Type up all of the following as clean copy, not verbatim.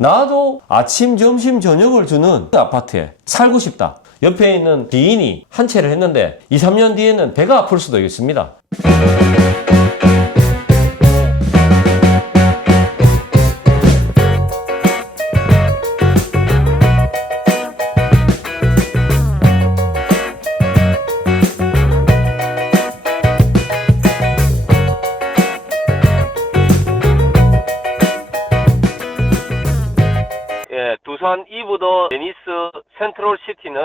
나도 아침, 점심, 저녁을 주는 아파트에 살고 싶다. 옆에 있는 지인이 한 채를 했는데 2, 3년 뒤에는 배가 아플 수도 있습니다. 두산 이브더 데니스 센트럴시티는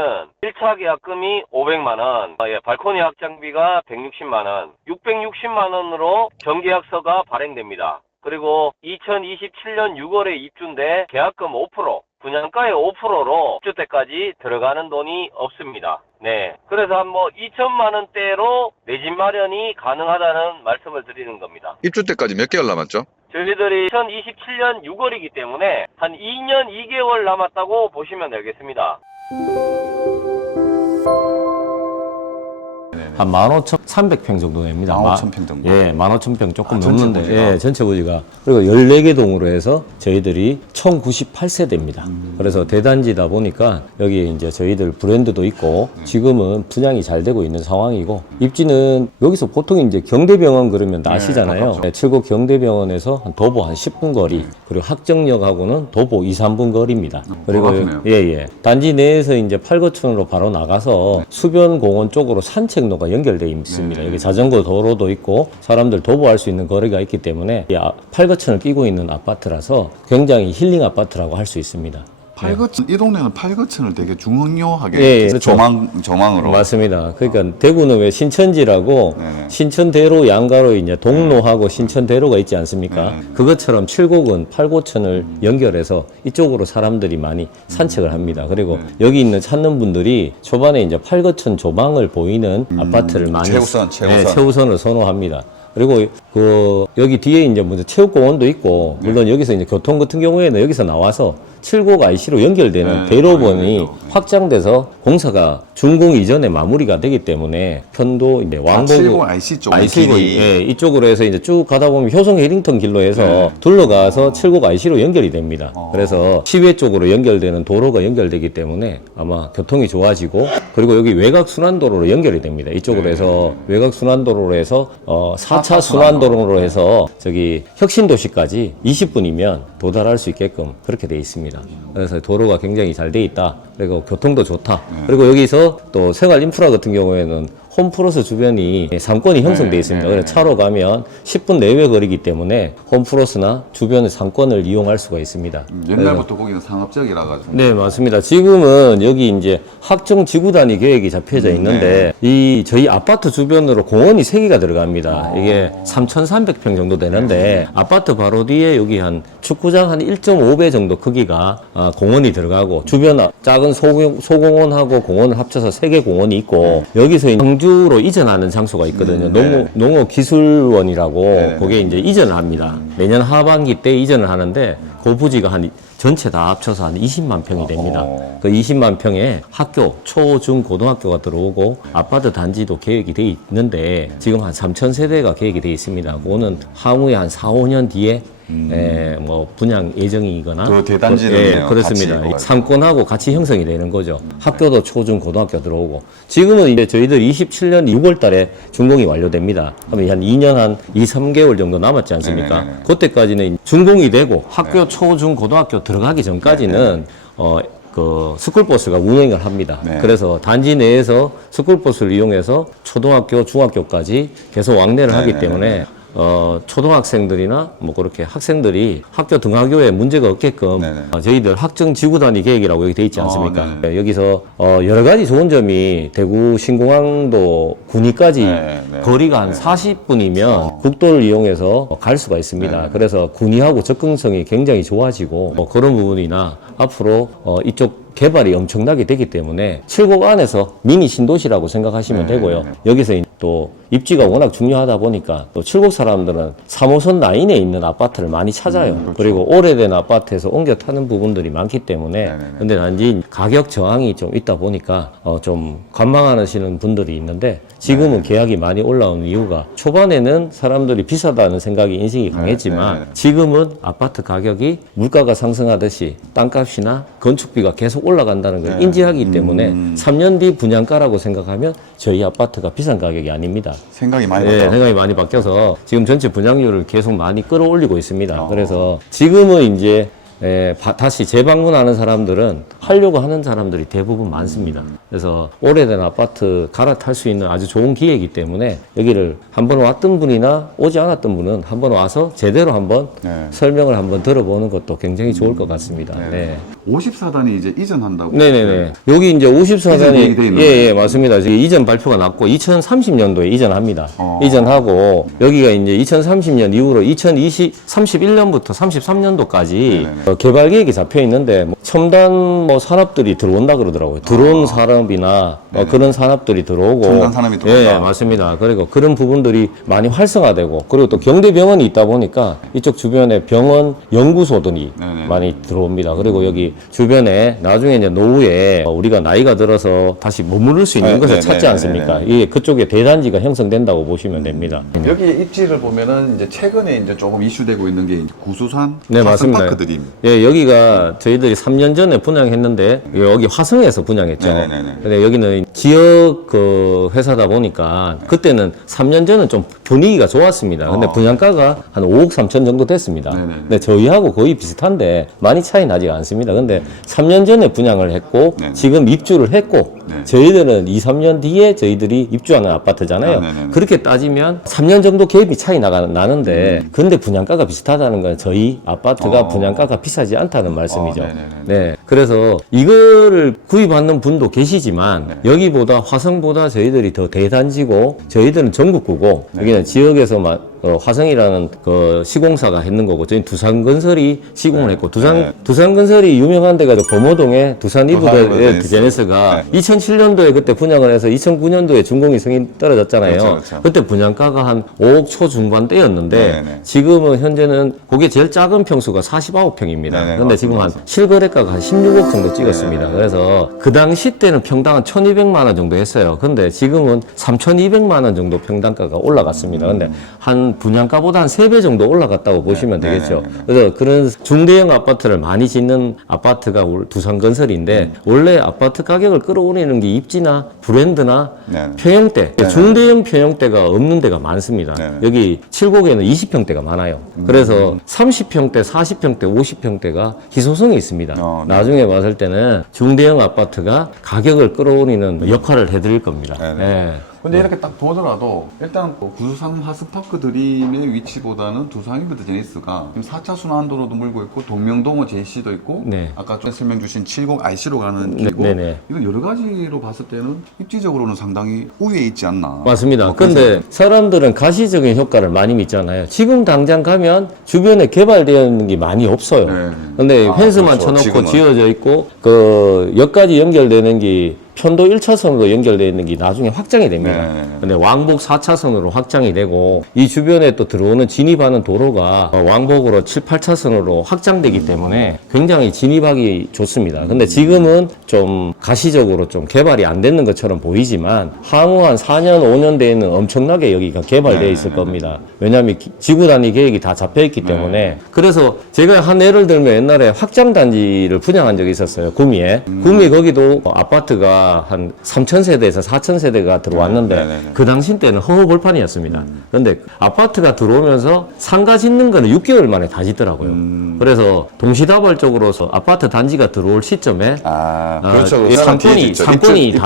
1차 계약금이 500만원, 발코니 확장비가 160만원, 660만원으로 정계약서가 발행됩니다. 그리고 2027년 6월에 입주인데 계약금 5%, 분양가의 5%로 입주 때까지 들어가는 돈이 없습니다. 네. 그래서 한 2천만원대로 내 집 마련이 가능하다는 말씀을 드리는 겁니다. 입주 때까지 몇 개월 남았죠? 저희들이 2027년 6월이기 때문에 한 2년 2개월 남았다고 보시면 되겠습니다. 한 15,300평 정도 됩니다. 15,000평 정도? 예, 15,000평 조금 전체 넘는데, 부지가? 예, 전체 부지가. 그리고 14개 동으로 해서 저희들이 총 98세대입니다. 그래서 대단지다 보니까 여기 이제 저희들 브랜드도 있고 지금은 분양이 잘 되고 있는 상황이고 입지는 여기서 보통 이제 경대병원 그러면 다 아시잖아요. 가깝죠. 네, 칠곡 경대병원에서 도보 한 10분 거리, 그리고 학정역하고는 도보 2, 3분 거리입니다. 그리고 가깝네요. 예. 단지 내에서 이제 팔거천으로 바로 나가서 수변 공원 쪽으로 산책로가 연결되어 있습니다. 여기 자전거 도로도 있고 사람들 도보할 수 있는 거리가 있기 때문에 이 팔거천을 끼고 있는 아파트라서 굉장히 힐링 아파트라고 할 수 있습니다. 팔거천, 이 동네는 팔거천을 되게 중요하게 예, 그렇죠. 조망으로. 맞습니다. 그러니까 대구는 왜 신천지라고 네네. 신천대로 양가로 이제 동로하고 신천대로가 있지 않습니까? 네네. 그것처럼 칠곡은 팔고천을 연결해서 이쪽으로 사람들이 많이 산책을 합니다. 그리고 여기 있는 찾는 분들이 초반에 이제 팔거천 조망을 보이는 아파트를 많이 최우선. 최우선을 선호합니다. 그리고 여기 뒤에 이제 먼저 체육공원도 있고 물론 여기서 이제 교통 같은 경우에는 여기서 나와서 칠곡 IC로 연결되는 대로변이 확장돼서 공사가 준공 이전에 마무리가 되기 때문에 편도 이제 왕복 칠곡 IC 쪽 길이. 예, 이쪽으로 해서 이제 쭉 가다 보면 효성 해링턴 길로 해서 둘러가서 칠곡 IC로 연결이 됩니다. 그래서 시외 쪽으로 연결되는 도로가 연결되기 때문에 아마 교통이 좋아지고 그리고 여기 외곽 순환도로로 연결이 됩니다. 이쪽으로 해서 외곽 순환도로로 해서 4차 순환도로로 해서 저기 혁신도시까지 20분이면 도달할 수 있게끔 그렇게 돼 있습니다. 그래서 도로가 굉장히 잘 돼 있다. 그리고 교통도 좋다. 그리고 여기서 또 생활 인프라 같은 경우에는 홈플러스 주변이 상권이 형성되어 있습니다. 그래서 차로 가면 10분 내외 거리기 때문에 홈플러스나 주변의 상권을 이용할 수가 있습니다. 옛날부터 거기는 상업지역이라 가지고. 네, 맞습니다. 지금은 여기 이제 확정 지구 단위 계획이 잡혀져 있는데 이 저희 아파트 주변으로 공원이 3개가 들어갑니다. 이게 3,300평 정도 되는데 아파트 바로 뒤에 여기 한 축구장 한 1.5배 정도 크기가 공원이 들어가고 주변 작은 소공원하고 공원을 합쳐서 3개 공원이 있고 여기서 경주로 이전하는 장소가 있거든요. 농업기술원이라고 거기에 이제 이전을 합니다. 내년 하반기 때 이전을 하는데 그 부지가 한 전체 다 합쳐서 한 20만 평이 됩니다. 그 20만 평에 학교, 초, 중, 고등학교가 들어오고 아파트 단지도 계획이 돼 있는데 지금 한 3,000세대가 계획이 돼 있습니다. 그거는 향후에 한 4, 5년 뒤에 분양 예정이거나 그 대단지를 그렇습니다. 같이 상권하고 같이 형성이 되는 거죠. 학교도 초중 고등학교 들어오고 지금은 이제 저희들 27년 6월 달에 준공이 완료됩니다. 그러면 한 2년 한 2, 3개월 정도 남았지 않습니까? 네네네. 그때까지는 준공이 되고 학교 초중 고등학교 들어가기 전까지는 그 스쿨버스가 운행을 합니다. 네. 그래서 단지 내에서 스쿨버스를 이용해서 초등학교, 중학교까지 계속 왕래를 하기 때문에 초등학생들이나 그렇게 학생들이 학교 등하교에 문제가 없게끔 저희들 학정 지구 단위 계획이라고 여기 돼 있지 않습니까? 여기서 여러 가지 좋은 점이 대구 신공항도 군위까지 거리가 한 40분이면 국도를 이용해서 갈 수가 있습니다. 그래서 군위하고 접근성이 굉장히 좋아지고 그런 부분이나 앞으로 이쪽 개발이 엄청나게 되기 때문에 칠곡 안에서 미니 신도시라고 생각하시면 되고요. 여기서 또 입지가 워낙 중요하다 보니까 또 칠곡 사람들은 3호선 라인에 있는 아파트를 많이 찾아요. 그리고 오래된 아파트에서 옮겨 타는 부분들이 많기 때문에 근데 단지 가격 저항이 좀 있다 보니까 좀 관망하시는 분들이 있는데 지금은 계약이 많이 올라오는 이유가 초반에는 사람들이 비싸다는 생각이 인식이 강했지만 지금은 아파트 가격이 물가가 상승하듯이 땅값이나 건축비가 계속 올라간다는 걸 인지하기 때문에 3년 뒤 분양가라고 생각하면 저희 아파트가 비싼 가격이 아닙니다. 생각이 많이 네, 바뀌었다. 생각이 많이 바뀌어서 지금 전체 분양률을 계속 많이 끌어올리고 있습니다. 그래서 지금은 이제 다시 재방문하는 사람들은 하려고 하는 사람들이 대부분 많습니다. 그래서 오래된 아파트 갈아탈 수 있는 아주 좋은 기회이기 때문에 여기를 한번 왔던 분이나 오지 않았던 분은 한번 와서 제대로 한번 설명을 한번 들어보는 것도 굉장히 좋을 것 같습니다. 네. 54단이 이제 이전한다고. 네네네. 여기 이제 이전 계획이 돼 54단이 있는 예, 맞습니다. 지금 이전 발표가 났고 2030년도에 이전합니다. 이전하고 여기가 이제 2030년 이후로 2031년부터 33년도까지 개발 계획이 잡혀 있는데 뭐 첨단 뭐 산업들이 들어온다 그러더라고요. 드론 산업이나 그런 산업들이 들어오고 첨단 산업이 들어온다. 예, 맞습니다. 그리고 그런 부분들이 많이 활성화되고 그리고 또 경대병원이 있다 보니까 이쪽 주변에 병원 연구소들이 많이 들어옵니다. 그리고 여기 주변에 나중에 이제 노후에 우리가 나이가 들어서 다시 머무를 수 있는 것을 찾지 않습니까? 이게 그쪽에 대단지가 형성된다고 보시면 됩니다. 여기 입지를 보면은 이제 최근에 이제 조금 이슈되고 있는 게 구수산 네, 맞습니다. 파크들입니다. 예, 여기가 저희들이 3년 전에 분양했는데 여기 화성에서 분양했죠. 네네네네. 근데 여기는 지역 그 회사다 보니까 그때는 3년 전은 좀 분위기가 좋았습니다. 근데 분양가가 한 5억 3천 정도 됐습니다. 근데 저희하고 거의 비슷한데 많이 차이 나지 않습니다. 근데 3년 전에 분양을 했고 지금 입주를 했고 저희들은 2, 3년 뒤에 저희들이 입주하는 아파트잖아요. 그렇게 따지면 3년 정도 갭이 차이 나는데 근데 분양가가 비슷하다는 건 저희 아파트가 분양가가 비싸지 않다는 말씀이죠. 네. 그래서 이거를 구입하는 분도 계시지만 여기보다 화성보다 저희들이 더 대단지고 저희들은 전국구고 여기는 지역에서만 화성이라는 그 시공사가 했는 거고 저희 두산건설이 시공을 했고 두산건설이 유명한 데가 범어동에 두산 이브드 제네스가 2007년도에 그때 분양을 해서 2009년도에 준공이 승인 떨어졌잖아요. 그렇죠. 그때 분양가가 한 5억 초중반대였는데 지금은 현재는 그게 제일 작은 평수가 49평입니다. 근데 지금 한 실거래가가 한 16억 정도 찍었습니다. 그래서 그 당시 때는 평당 한 1,200만 원 정도 했어요. 근데 지금은 3,200만 원 정도 평당가가 올라갔습니다. 근데 한 분양가보다 한 3배 정도 올라갔다고 보시면 되겠죠. 그래서 그런 중대형 아파트를 많이 짓는 아파트가 두산건설인데 원래 아파트 가격을 끌어올리는 게 입지나 브랜드나 평형대, 중대형 평형대가 없는 데가 많습니다. 여기 칠곡에는 20평대가 많아요. 그래서 30평대, 40평대, 50평대가 희소성이 있습니다. 나중에 봤을 때는 중대형 아파트가 가격을 끌어올리는 역할을 해드릴 겁니다. 근데 이렇게 딱 보더라도 일단 구수산 하스파크 드림의 위치보다는 두산 이브드 제네시스가 지금 4차 순환도로도 물고 있고 동명동호 JC도 있고 아까 좀 설명 주신 70 IC로 가는 길고 이건 여러 가지로 봤을 때는 입지적으로는 상당히 우위에 있지 않나. 맞습니다. 근데 사람들은 가시적인 효과를 많이 믿잖아요. 지금 당장 가면 주변에 개발되어 있는 게 많이 없어요. 근데 펜스만 쳐놓고 지금은. 지어져 있고 그 역까지 연결되는 게 편도 1차선으로 연결되어 있는 게 나중에 확장이 됩니다. 근데 왕복 4차선으로 확장이 되고 이 주변에 또 들어오는 진입하는 도로가 왕복으로 7, 8차선으로 확장되기 때문에 굉장히 진입하기 좋습니다. 근데 지금은 좀 가시적으로 좀 개발이 안 되는 것처럼 보이지만 향후 한 4년, 5년 뒤에는 엄청나게 여기가 개발되어 있을 겁니다. 왜냐하면 지구 단위 계획이 다 잡혀 있기 때문에 그래서 제가 한 예를 들면 옛날에 확장 단지를 분양한 적이 있었어요. 구미에. 구미 거기도 아파트가 한 3,000세대에서 4,000세대가 들어왔는데 그 당시 때는 허허벌판이었습니다. 그런데 아파트가 들어오면서 상가 짓는 거는 6개월 만에 다 짓더라고요. 그래서 동시다발적으로 아파트 단지가 들어올 시점에 그렇죠. 상권이 다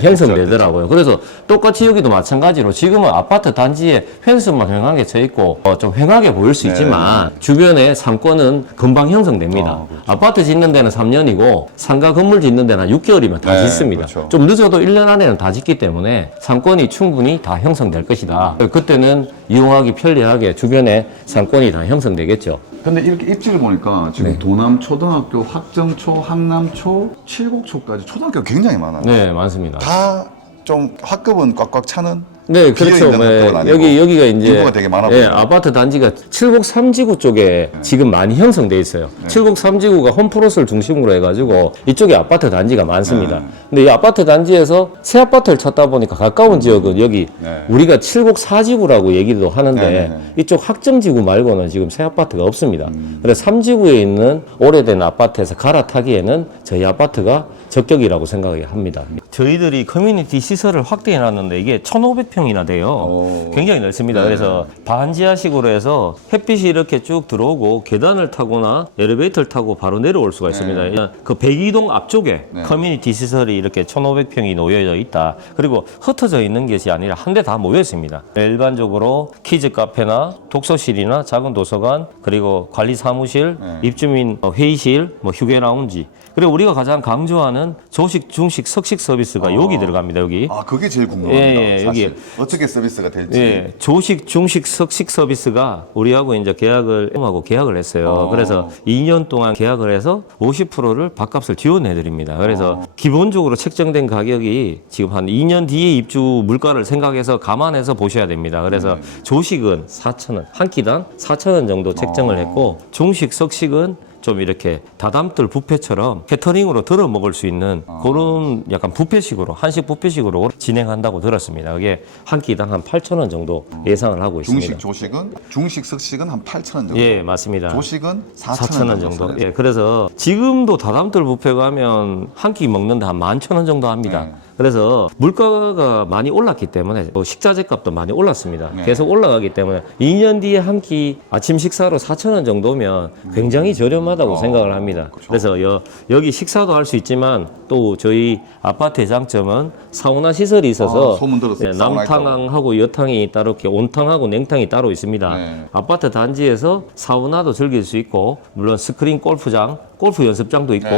형성되더라고요. 그래서 똑같이 여기도 마찬가지로 지금은 아파트 단지에 펜스만 휑하게 쳐 있고 좀 휑하게 보일 수 있지만 주변에 상권은 금방 형성됩니다. 아파트 짓는 데는 3년이고 상가 건물 짓는 데는 한 6개월이면 다 짓습니다. 좀 늦어도 1년 안에는 다 짓기 때문에 상권이 충분히 다 형성될 것이다. 그때는 이용하기 편리하게 주변에 상권이 다 형성되겠죠. 근데 이렇게 입지를 보니까 지금 도남초등학교, 학정초, 항남초, 칠곡초까지 초등학교가 굉장히 많아요. 네, 많습니다. 다 좀 학급은 꽉꽉 차는 네, 그렇죠. 비어있는 네. 학급은 아니고 여기가 이제 인구가 되게 많아 예, 보여요. 아파트 단지가 칠곡 3지구 쪽에 지금 많이 형성돼 있어요. 칠곡 3지구가 홈플러스를 중심으로 해가지고 이쪽에 아파트 단지가 많습니다. 근데 이 아파트 단지에서 새 아파트를 찾다 보니까 가까운 지역은 여기 우리가 칠곡 4지구라고 얘기도 하는데 이쪽 학정지구 말고는 지금 새 아파트가 없습니다. 그래서 3지구에 있는 오래된 아파트에서 갈아타기에는 저희 아파트가 적격이라고 생각합니다. 저희들이 커뮤니티 시설을 확대해 놨는데 이게 1,500평이나 돼요. 굉장히 넓습니다. 그래서 반지하식으로 해서 햇빛이 이렇게 쭉 들어오고 계단을 타거나 엘리베이터를 타고 바로 내려올 수가 있습니다. 그 백이동 앞쪽에 커뮤니티 시설이 이렇게 1,500평이 놓여져 있다. 그리고 흩어져 있는 것이 아니라 한 대 다 모여 있습니다. 일반적으로 키즈 카페나 독서실이나 작은 도서관, 그리고 관리 사무실, 입주민 회의실, 뭐 휴게 라운지, 그리고 우리가 가장 강조하는 조식, 중식, 석식 서비스가 여기 들어갑니다. 여기. 아, 그게 제일 궁금합니다. 예, 사실. 여기. 어떻게 서비스가 될지. 예, 조식, 중식, 석식 서비스가 우리하고 이제 계약을 했어요. 그래서 2년 동안 계약을 해서 50%를 밥값을 지원해 드립니다. 그래서 기본적으로 책정된 가격이 지금 한 2년 뒤에 입주 물가를 생각해서 감안해서 보셔야 됩니다. 그래서 조식은 4,000원, 한 끼당 4,000원 정도 책정을 했고, 중식, 석식은 좀 이렇게 다담들 뷔페처럼 캐터링으로 덜어 먹을 수 있는 그런 약간 뷔페식으로, 한식 뷔페식으로 진행한다고 들었습니다. 그게 한 끼당 한 8,000원 정도 예상을 하고 있습니다. 중식, 석식은 한 8,000원 정도. 예, 맞습니다. 조식은 4,000원 정도. 예, 그래서 지금도 다담들 뷔페 가면 한 끼 먹는데 한 11,000원 정도 합니다. 그래서 물가가 많이 올랐기 때문에 식자재 값도 많이 올랐습니다. 계속 올라가기 때문에 2년 뒤에 한 끼 아침 식사로 4,000원 정도면 굉장히 저렴하다고 생각을 합니다. 그래서 여기 식사도 할 수 있지만 또 저희 아파트의 장점은 사우나 시설이 있어서 소문 들었어요. 사우나 남탕하고 여탕이 따로, 이렇게 온탕하고 냉탕이 따로 있습니다. 아파트 단지에서 사우나도 즐길 수 있고, 물론 스크린 골프장, 골프 연습장도 있고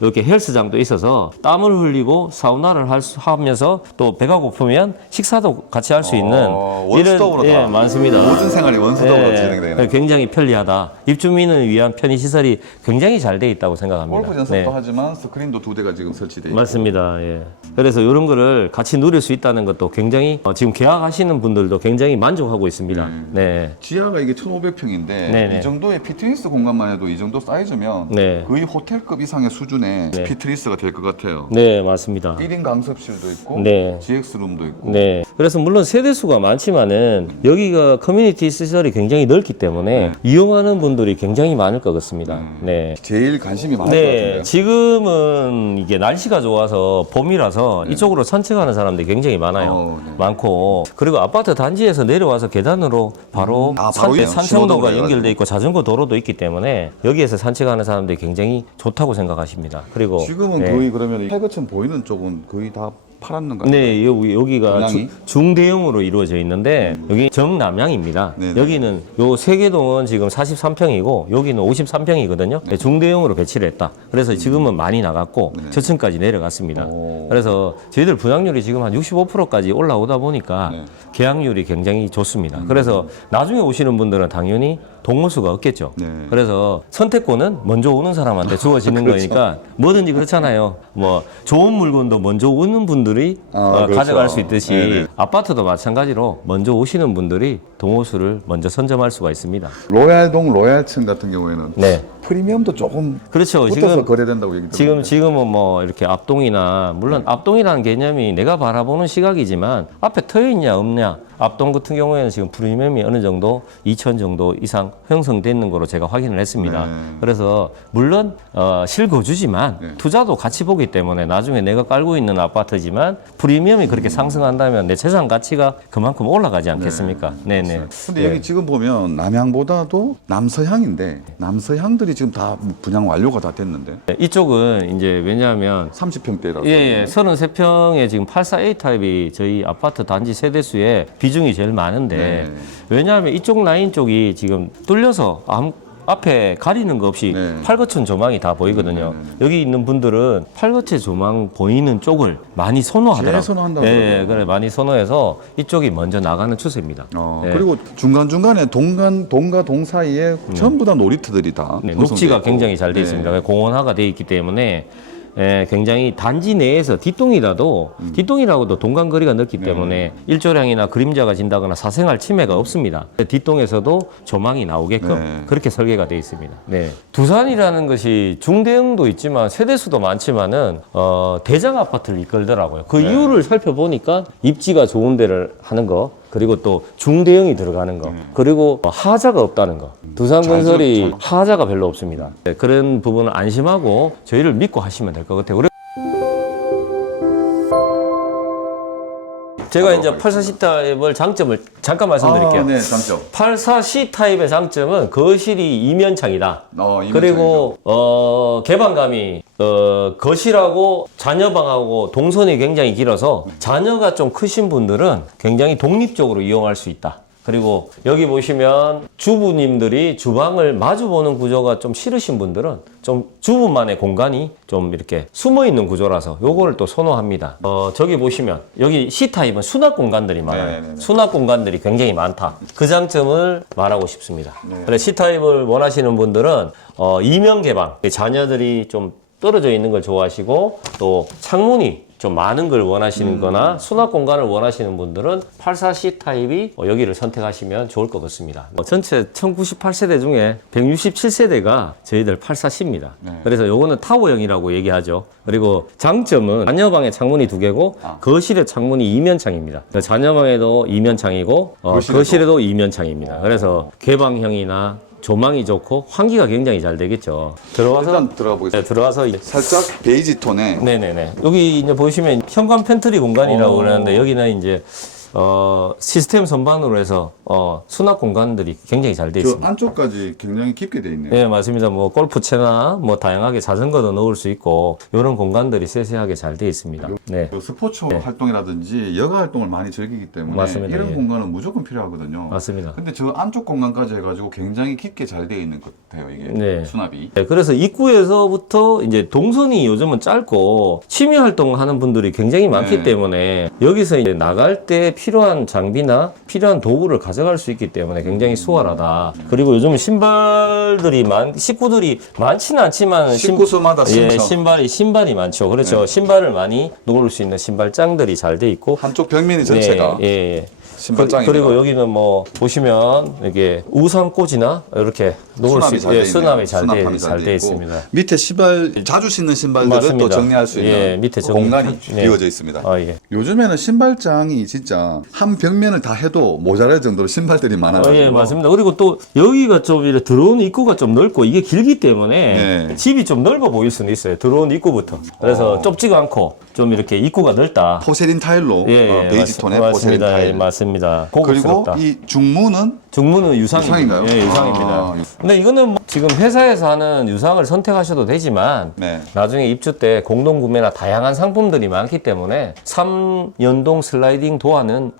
이렇게 헬스장도 있어서 땀을 흘리고 사우나를 하면서 또 배가 고프면 식사도 같이 할 수 있는 원스톱으로 예, 많습니다. 모든 생활이 원스톱으로 진행되는. 굉장히 편리하다. 입주민을 위한 편의 시설이 굉장히 잘 돼 있다고 생각합니다. 골프 연습도 하지만 스크린도 2대가 지금 설치돼 있고. 맞습니다. 예. 그래서 이런 거를 같이 누릴 수 있다는 것도 굉장히 지금 계약하시는 분들도 굉장히 만족하고 있습니다. 네. 지하가 이게 1,500평인데 이 정도의 피트니스 공간만 해도 이 정도 사이즈면 거의 호텔급 이상의 수준의 피트니스가 될 것 같아요. 네, 맞습니다. 1인 강습실도 있고 GX룸도 있고. 네. 그래서 물론 세대수가 많지만은 여기가 커뮤니티 시설이 굉장히 넓기 때문에 이용하는 분들이 굉장히 많을 것 같습니다. 네. 제일 관심이 많을 것 같은데요. 지금은 이게 날씨가 좋아서 봄이라서 이쪽으로 산책하는 사람들이 굉장히 많아요. 많고, 그리고 아파트 단지에서 내려와서 계단으로 바로 산책로가 연결돼 있고 자전거 도로도 있기 때문에 여기에서 산책하는 사람들이 굉장히 좋다고 생각하십니다. 그리고 지금은 거의 그러면 팔거천 보이는 쪽은 거의 다 팔았는가요? 네, 여기가 중대형으로 이루어져 있는데 여기 정남향입니다. 여기는 요 세계동은 지금 43평이고 여기는 53평이거든요. 중대형으로 배치를 했다. 그래서 지금은 많이 나갔고 저층까지 내려갔습니다. 그래서 저희들 분양률이 지금 한 65%까지 올라오다 보니까 계약률이 굉장히 좋습니다. 그래서 나중에 오시는 분들은 당연히 동호수가 없겠죠. 그래서 선택권은 먼저 오는 사람한테 주어지는 거니까 뭐든지 그렇잖아요. 뭐 좋은 물건도 먼저 오는 분들이 가져갈 수 있듯이 아파트도 마찬가지로 먼저 오시는 분들이 동호수를 먼저 선점할 수가 있습니다. 로얄동 로얄층 같은 경우에는 프리미엄도 조금 그렇죠. 붙어서 거래된다고 얘기 들었는데 지금은 뭐 이렇게 앞동이나, 물론 앞동이라는 개념이 내가 바라보는 시각이지만 앞에 트여 있냐 없냐, 앞동 같은 경우에는 지금 프리미엄이 어느 정도 2천 정도 이상 형성되는 거로 제가 확인을 했습니다. 그래서 물론 실거주지만 투자도 같이 보기 때문에 나중에 내가 깔고 있는 아파트지만 프리미엄이 그렇게 상승한다면 내 재산 가치가 그만큼 올라가지 않겠습니까? 네네. 근데 여기 지금 보면 남향보다도 남서향인데 남서향들이 지금 다 분양 완료가 다 됐는데 이쪽은 이제 왜냐하면 30평대라서 33평에 지금 84A 타입이 저희 아파트 단지 세대수의 비중이 제일 많은데 왜냐하면 이쪽 라인 쪽이 지금 뚫려서 앞에 가리는 거 없이 팔거천 조망이 다 보이거든요. 여기 있는 분들은 팔거천 조망 보이는 쪽을 많이 선호하더라고요. 제일 선호한다고 그래 많이 선호해서 이쪽이 먼저 나가는 추세입니다. 그리고 중간중간에 동과 동 사이에 전부 다 놀이터들이 다 녹지가 굉장히 잘 돼 있습니다. 공원화가 돼 있기 때문에 예, 굉장히 단지 내에서 뒷동이라고도 동간거리가 넓기 때문에 일조량이나 그림자가 진다거나 사생활 침해가 없습니다. 뒷동에서도 조망이 나오게끔 그렇게 설계가 되어 있습니다. 네. 두산이라는 것이 중대형도 있지만 세대수도 많지만은 대장 아파트를 이끌더라고요. 그 이유를 살펴보니까 입지가 좋은 데를 하는 거, 그리고 또 중대형이 들어가는 거, 그리고 하자가 없다는 거. 두산건설이 하자가 별로 없습니다. 네, 그런 부분을 안심하고 저희를 믿고 하시면 될 것 같아요. 제가 이제 84C 타입을 장점을 잠깐 말씀드릴게요. 네, 장점. 84C 타입의 장점은 거실이 이면창이다. 이면창이죠. 그리고 개방감이 거실하고 자녀방하고 동선이 굉장히 길어서 자녀가 좀 크신 분들은 굉장히 독립적으로 이용할 수 있다. 그리고 여기 보시면 주부님들이 주방을 마주보는 구조가 좀 싫으신 분들은 좀 주부만의 공간이 좀 이렇게 숨어 있는 구조라서 요거를 또 선호합니다. 저기 보시면 여기 C타입은 수납 공간들이 많아요. 수납 공간들이 굉장히 많다. 그 장점을 말하고 싶습니다. 그래서 C타입을 원하시는 분들은 이면 개방, 자녀들이 좀 떨어져 있는 걸 좋아하시고 또 창문이 좀 많은 걸 원하시는 거나 수납 공간을 원하시는 분들은 84C 타입이 여기를 선택하시면 좋을 것 같습니다. 전체 1098세대 중에 167세대가 저희들 84C입니다. 그래서 요거는 타워형이라고 얘기하죠. 그리고 장점은 자녀방에 창문이 2개고 거실에 창문이 이면창입니다. 자녀방에도 이면창이고 거실에도 이면창입니다. 그래서 개방형이나 조망이 좋고 환기가 굉장히 잘 되겠죠. 일단 들어가 보겠습니다. 네, 들어와서 이제 살짝 베이지 톤에. 네네네. 여기 이제 보시면 현관 팬트리 공간이라고 그러는데 여기는 이제 시스템 선반으로 해서 수납 공간들이 굉장히 잘 되어 있습니다. 안쪽까지 굉장히 깊게 되어 있네요. 네, 맞습니다. 뭐 골프채나 뭐 다양하게 자전거도 넣을 수 있고 이런 공간들이 세세하게 잘 되어 있습니다. 네. 스포츠 활동이라든지 여가 활동을 많이 즐기기 때문에 맞습니다. 이런 예. 공간은 무조건 필요하거든요. 맞습니다. 근데 저 안쪽 공간까지 해가지고 굉장히 깊게 잘 되어 있는 것 같아요. 이게 네. 수납이. 네, 그래서 입구에서부터 이제 동선이 요즘은 짧고 취미 활동하는 분들이 굉장히 많기 때문에 여기서 이제 나갈 때 필요한 장비나 필요한 도구를 가져갈 수 있기 때문에 굉장히 수월하다. 그리고 요즘 신발들이 식구들이 많지는 않지만 식구수마다 신발이 많죠. 그렇죠. 신발을 많이 놓을 수 있는 신발장들이 잘 돼 있고 한쪽 벽면이 전체가 신발장입니다. 그리고 여기는 뭐 보시면 이게 우산꽂이나 이렇게 놓을 수 있는 수납이 잘 돼 있습니다. 밑에 자주 신는 신발들을 맞습니다. 또 정리할 수 있는 밑에 공간이 비워져 있습니다. 예. 요즘에는 신발장이 진짜 한 벽면을 다 해도 모자랄 정도로 신발들이 많아가지고. 예, 맞습니다. 그리고 또 여기가 좀 이렇게 들어오는 입구가 좀 넓고 이게 길기 때문에 집이 좀 넓어 보일 수는 있어요. 들어오는 입구부터. 그래서 좁지가 않고 좀 이렇게 입구가 넓다. 포세린 타일로 베이지 톤의 포세린 타일. 맞습니다. 그리고 고급스럽다. 이 중문은 유상인가요? 예, 유상입니다. 근데 이거는 뭐 지금 회사에서 하는 유상을 선택하셔도 되지만 나중에 입주 때 공동 구매나 다양한 상품들이 많기 때문에 3연동 슬라이딩 도어는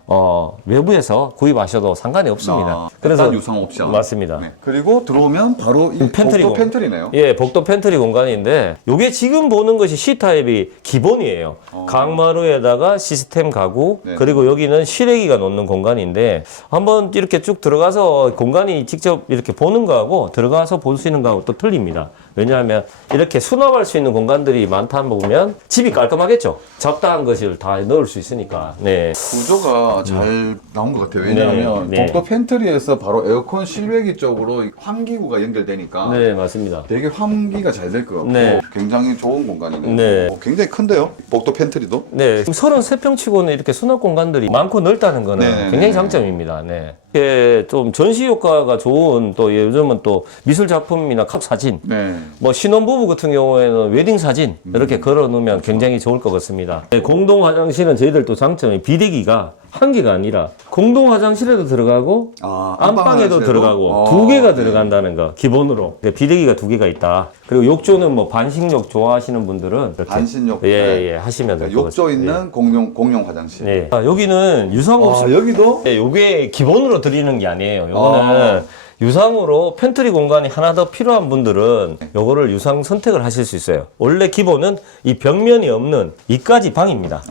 외부에서 구입하셔도 상관이 없습니다. 그래서 유상 옵션. 맞습니다. 그리고 들어오면 바로 이 복도 팬트리네요. 예, 복도 팬트리 공간인데 이게 지금 보는 것이 C타입이 기본이에요. 강마루에다가 시스템 가구 그리고 여기는 실외기가 놓는 공간인데 한번 이렇게 쭉 들어가서 공간이 직접 이렇게 보는 거하고 들어가서 볼 수 있는 거하고 또 틀립니다. 왜냐하면 이렇게 수납할 수 있는 공간들이 많다 보면 집이 깔끔하겠죠. 적당한 것을 다 넣을 수 있으니까. 네. 구조가 잘 나온 것 같아요. 왜냐하면 복도 팬트리에서 바로 에어컨 실외기 쪽으로 환기구가 연결되니까 네, 맞습니다. 되게 환기가 잘 될 것 같고 굉장히 좋은 공간이네요. 네. 굉장히 큰데요. 복도 팬트리도. 네. 지금 33평 치고는 이렇게 수납 공간들이 많고 넓다는 거는 굉장히 장점입니다. 네. 이게 좀 전시 효과가 좋은 또 요즘은 또 미술 작품이나 컵 사진, 뭐 신혼부부 같은 경우에는 웨딩 사진 이렇게 걸어 놓으면 굉장히 좋을 것 같습니다. 네, 공동 화장실은 저희들 또 장점이 비대기가 한 개가 아니라 공동 화장실에도 들어가고 안방에도 들어가고 2개가 들어간다는 거 기본으로 비대기가 2개가 있다. 그리고 욕조는 뭐 반신욕 좋아하시는 분들은 반신욕 하시면 될 것 같습니다. 욕조 있는 공용 화장실. 네. 여기는 유상 없이 여기도 요게 기본으로 드리는 게 아니에요. 요거는 유상으로 팬트리 공간이 하나 더 필요한 분들은 요거를 유상 선택을 하실 수 있어요. 원래 기본은 이 벽면이 없는 이까지 방입니다.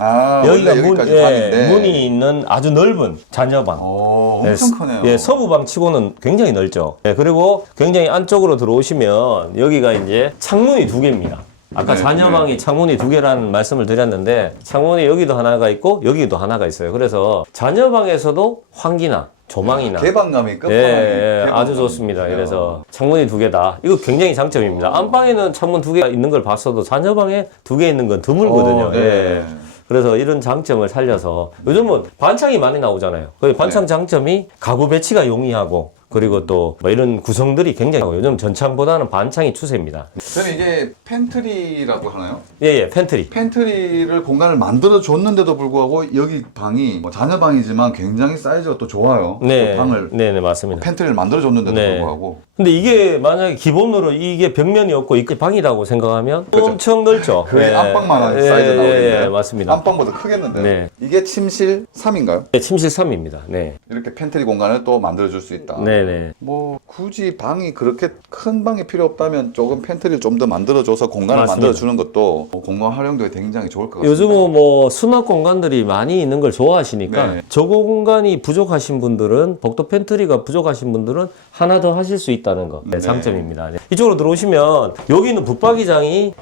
여기가 문이 있는 아주 넓은 자녀방. 엄청 크네요. 예, 서부방 치고는 굉장히 넓죠. 예, 그리고 굉장히 안쪽으로 들어오시면 여기가 이제 창문이 2개입니다. 아까 네, 자녀방이 창문이 2개라는 말씀을 드렸는데 창문이 여기도 하나가 있고 여기도 하나가 있어요. 그래서 자녀방에서도 환기나 조망이나 개방감이 끝판왕이 예, 아주 좋습니다. 그래서 창문이 2개다. 이거 굉장히 장점입니다. 안방에는 창문 2개가 있는 걸 봤어도 자녀방에 2개 있는 건 드물거든요. 네. 예. 그래서 이런 장점을 살려서 요즘은 반창이 많이 나오잖아요. 그 반창 장점이 가구 배치가 용이하고 그리고 또 뭐 이런 구성들이 굉장히 요즘 전창보다는 반창이 추세입니다. 저는 이게 팬트리라고 하나요? 예, 팬트리. 팬트리를 공간을 만들어 줬는데도 불구하고 여기 방이 뭐 자녀 방이지만 굉장히 사이즈가 또 좋아요. 네, 또 방을 네, 맞습니다. 팬트리를 만들어 줬는데도 네. 불구하고 근데 이게 만약에 기본으로 이게 벽면이 없고 이게 방이라고 생각하면 그렇죠. 엄청 넓죠. 거의 안방만한 사이즈 나오겠네요. 예, 맞습니다. 안방보다 크겠는데 네. 이게 침실 3인가요? 네, 침실 3입니다. 네. 이렇게 팬트리 공간을 또 만들어 줄 수 있다. 네네. 뭐 굳이 방이 그렇게 큰 방이 필요 없다면 조금 팬트리를 좀 더 만들어줘서 공간을 맞습니다. 만들어주는 것도 공간 활용도에 굉장히 좋을 것 같습니다. 요즘은 뭐 수납 공간들이 많이 있는 걸 좋아하시니까 네. 저 공간이 부족하신 분들은 복도 팬트리가 부족하신 분들은 하나 더 하실 수 있다는 거 네. 장점입니다. 네. 이쪽으로 들어오시면 여기는 붙박이장이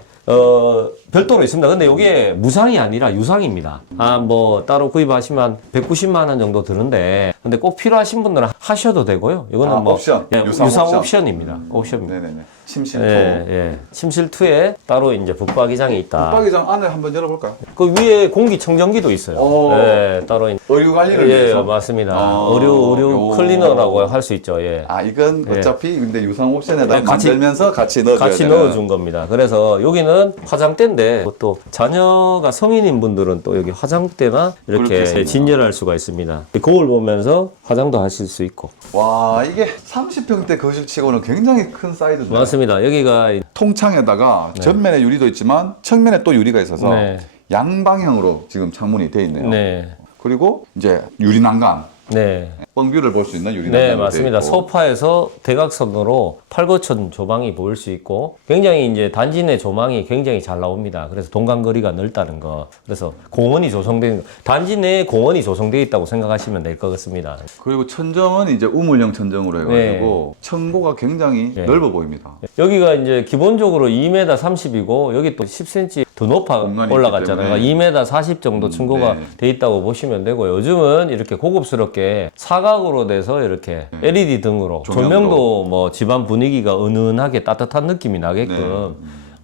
별도로 있습니다. 근데 이게 무상이 아니라 유상입니다. 뭐 따로 구입하시면 190만 원 정도 드는데 근데 꼭 필요하신 분들은 하셔도 되고요. 이거는 뭐 옵션. 예, 유상 유상 옵션. 옵션입니다. 옵션입니다. 네네네. 침실 2. 예, 예. 침실 2에 따로 이제 붙박이장이 있다. 붙박이장 안을 한번 열어볼까요? 그 위에 공기청정기도 있어요. 오. 예, 따로 의류 관리를 예, 위해서. 맞습니다. 아, 의류 요. 클리너라고 할 수 있죠. 예. 아 이건 예. 어차피 근데 유상 옵션에다 네, 같이- 만들면서 같이 넣어줘야 같이 되는. 넣어준 겁니다. 그래서 여기는 화장대인데 또 자녀가 성인인 분들은 또 여기 화장대나 이렇게 그렇겠습니다. 진열할 수가 있습니다. 거울 보면서 화장도 하실 수 있고. 와 이게 30평대 거실치고는 굉장히 큰 사이즈인데 맞습니다. 여기가 통창에다가 전면에 유리도 있지만 측면에 또 유리가 있어서 네. 양방향으로 지금 창문이 돼 있네요. 네. 그리고 이제 유리 난간, 네. 뻥뷰를 볼 수 있는 유리 네, 난간이 맞습니다. 돼 있고. 소파에서 대각선으로 팔거천 조망이 보일 수 있고 굉장히 이제 단지 내 조망이 굉장히 잘 나옵니다. 그래서 동간거리가 넓다는 거. 그래서 공원이 조성된 단지 내에 공원이 조성되어 있다고 생각하시면 될 것 같습니다. 그리고 천정은 이제 우물형 천정으로 해가지고 청고가 굉장히 네. 넓어 보입니다. 여기가 이제 기본적으로 2m 30이고 여기 또 10cm 더 높아 공간이 올라갔잖아요. 있기 2m 40 정도 층고가 네. 돼 있다고 보시면 되고 요즘은 이렇게 고급스럽게 사각으로 돼서 이렇게 LED 등으로 조명도. 조명도 뭐 집안 분위기가 은은하게 따뜻한 느낌이 나게끔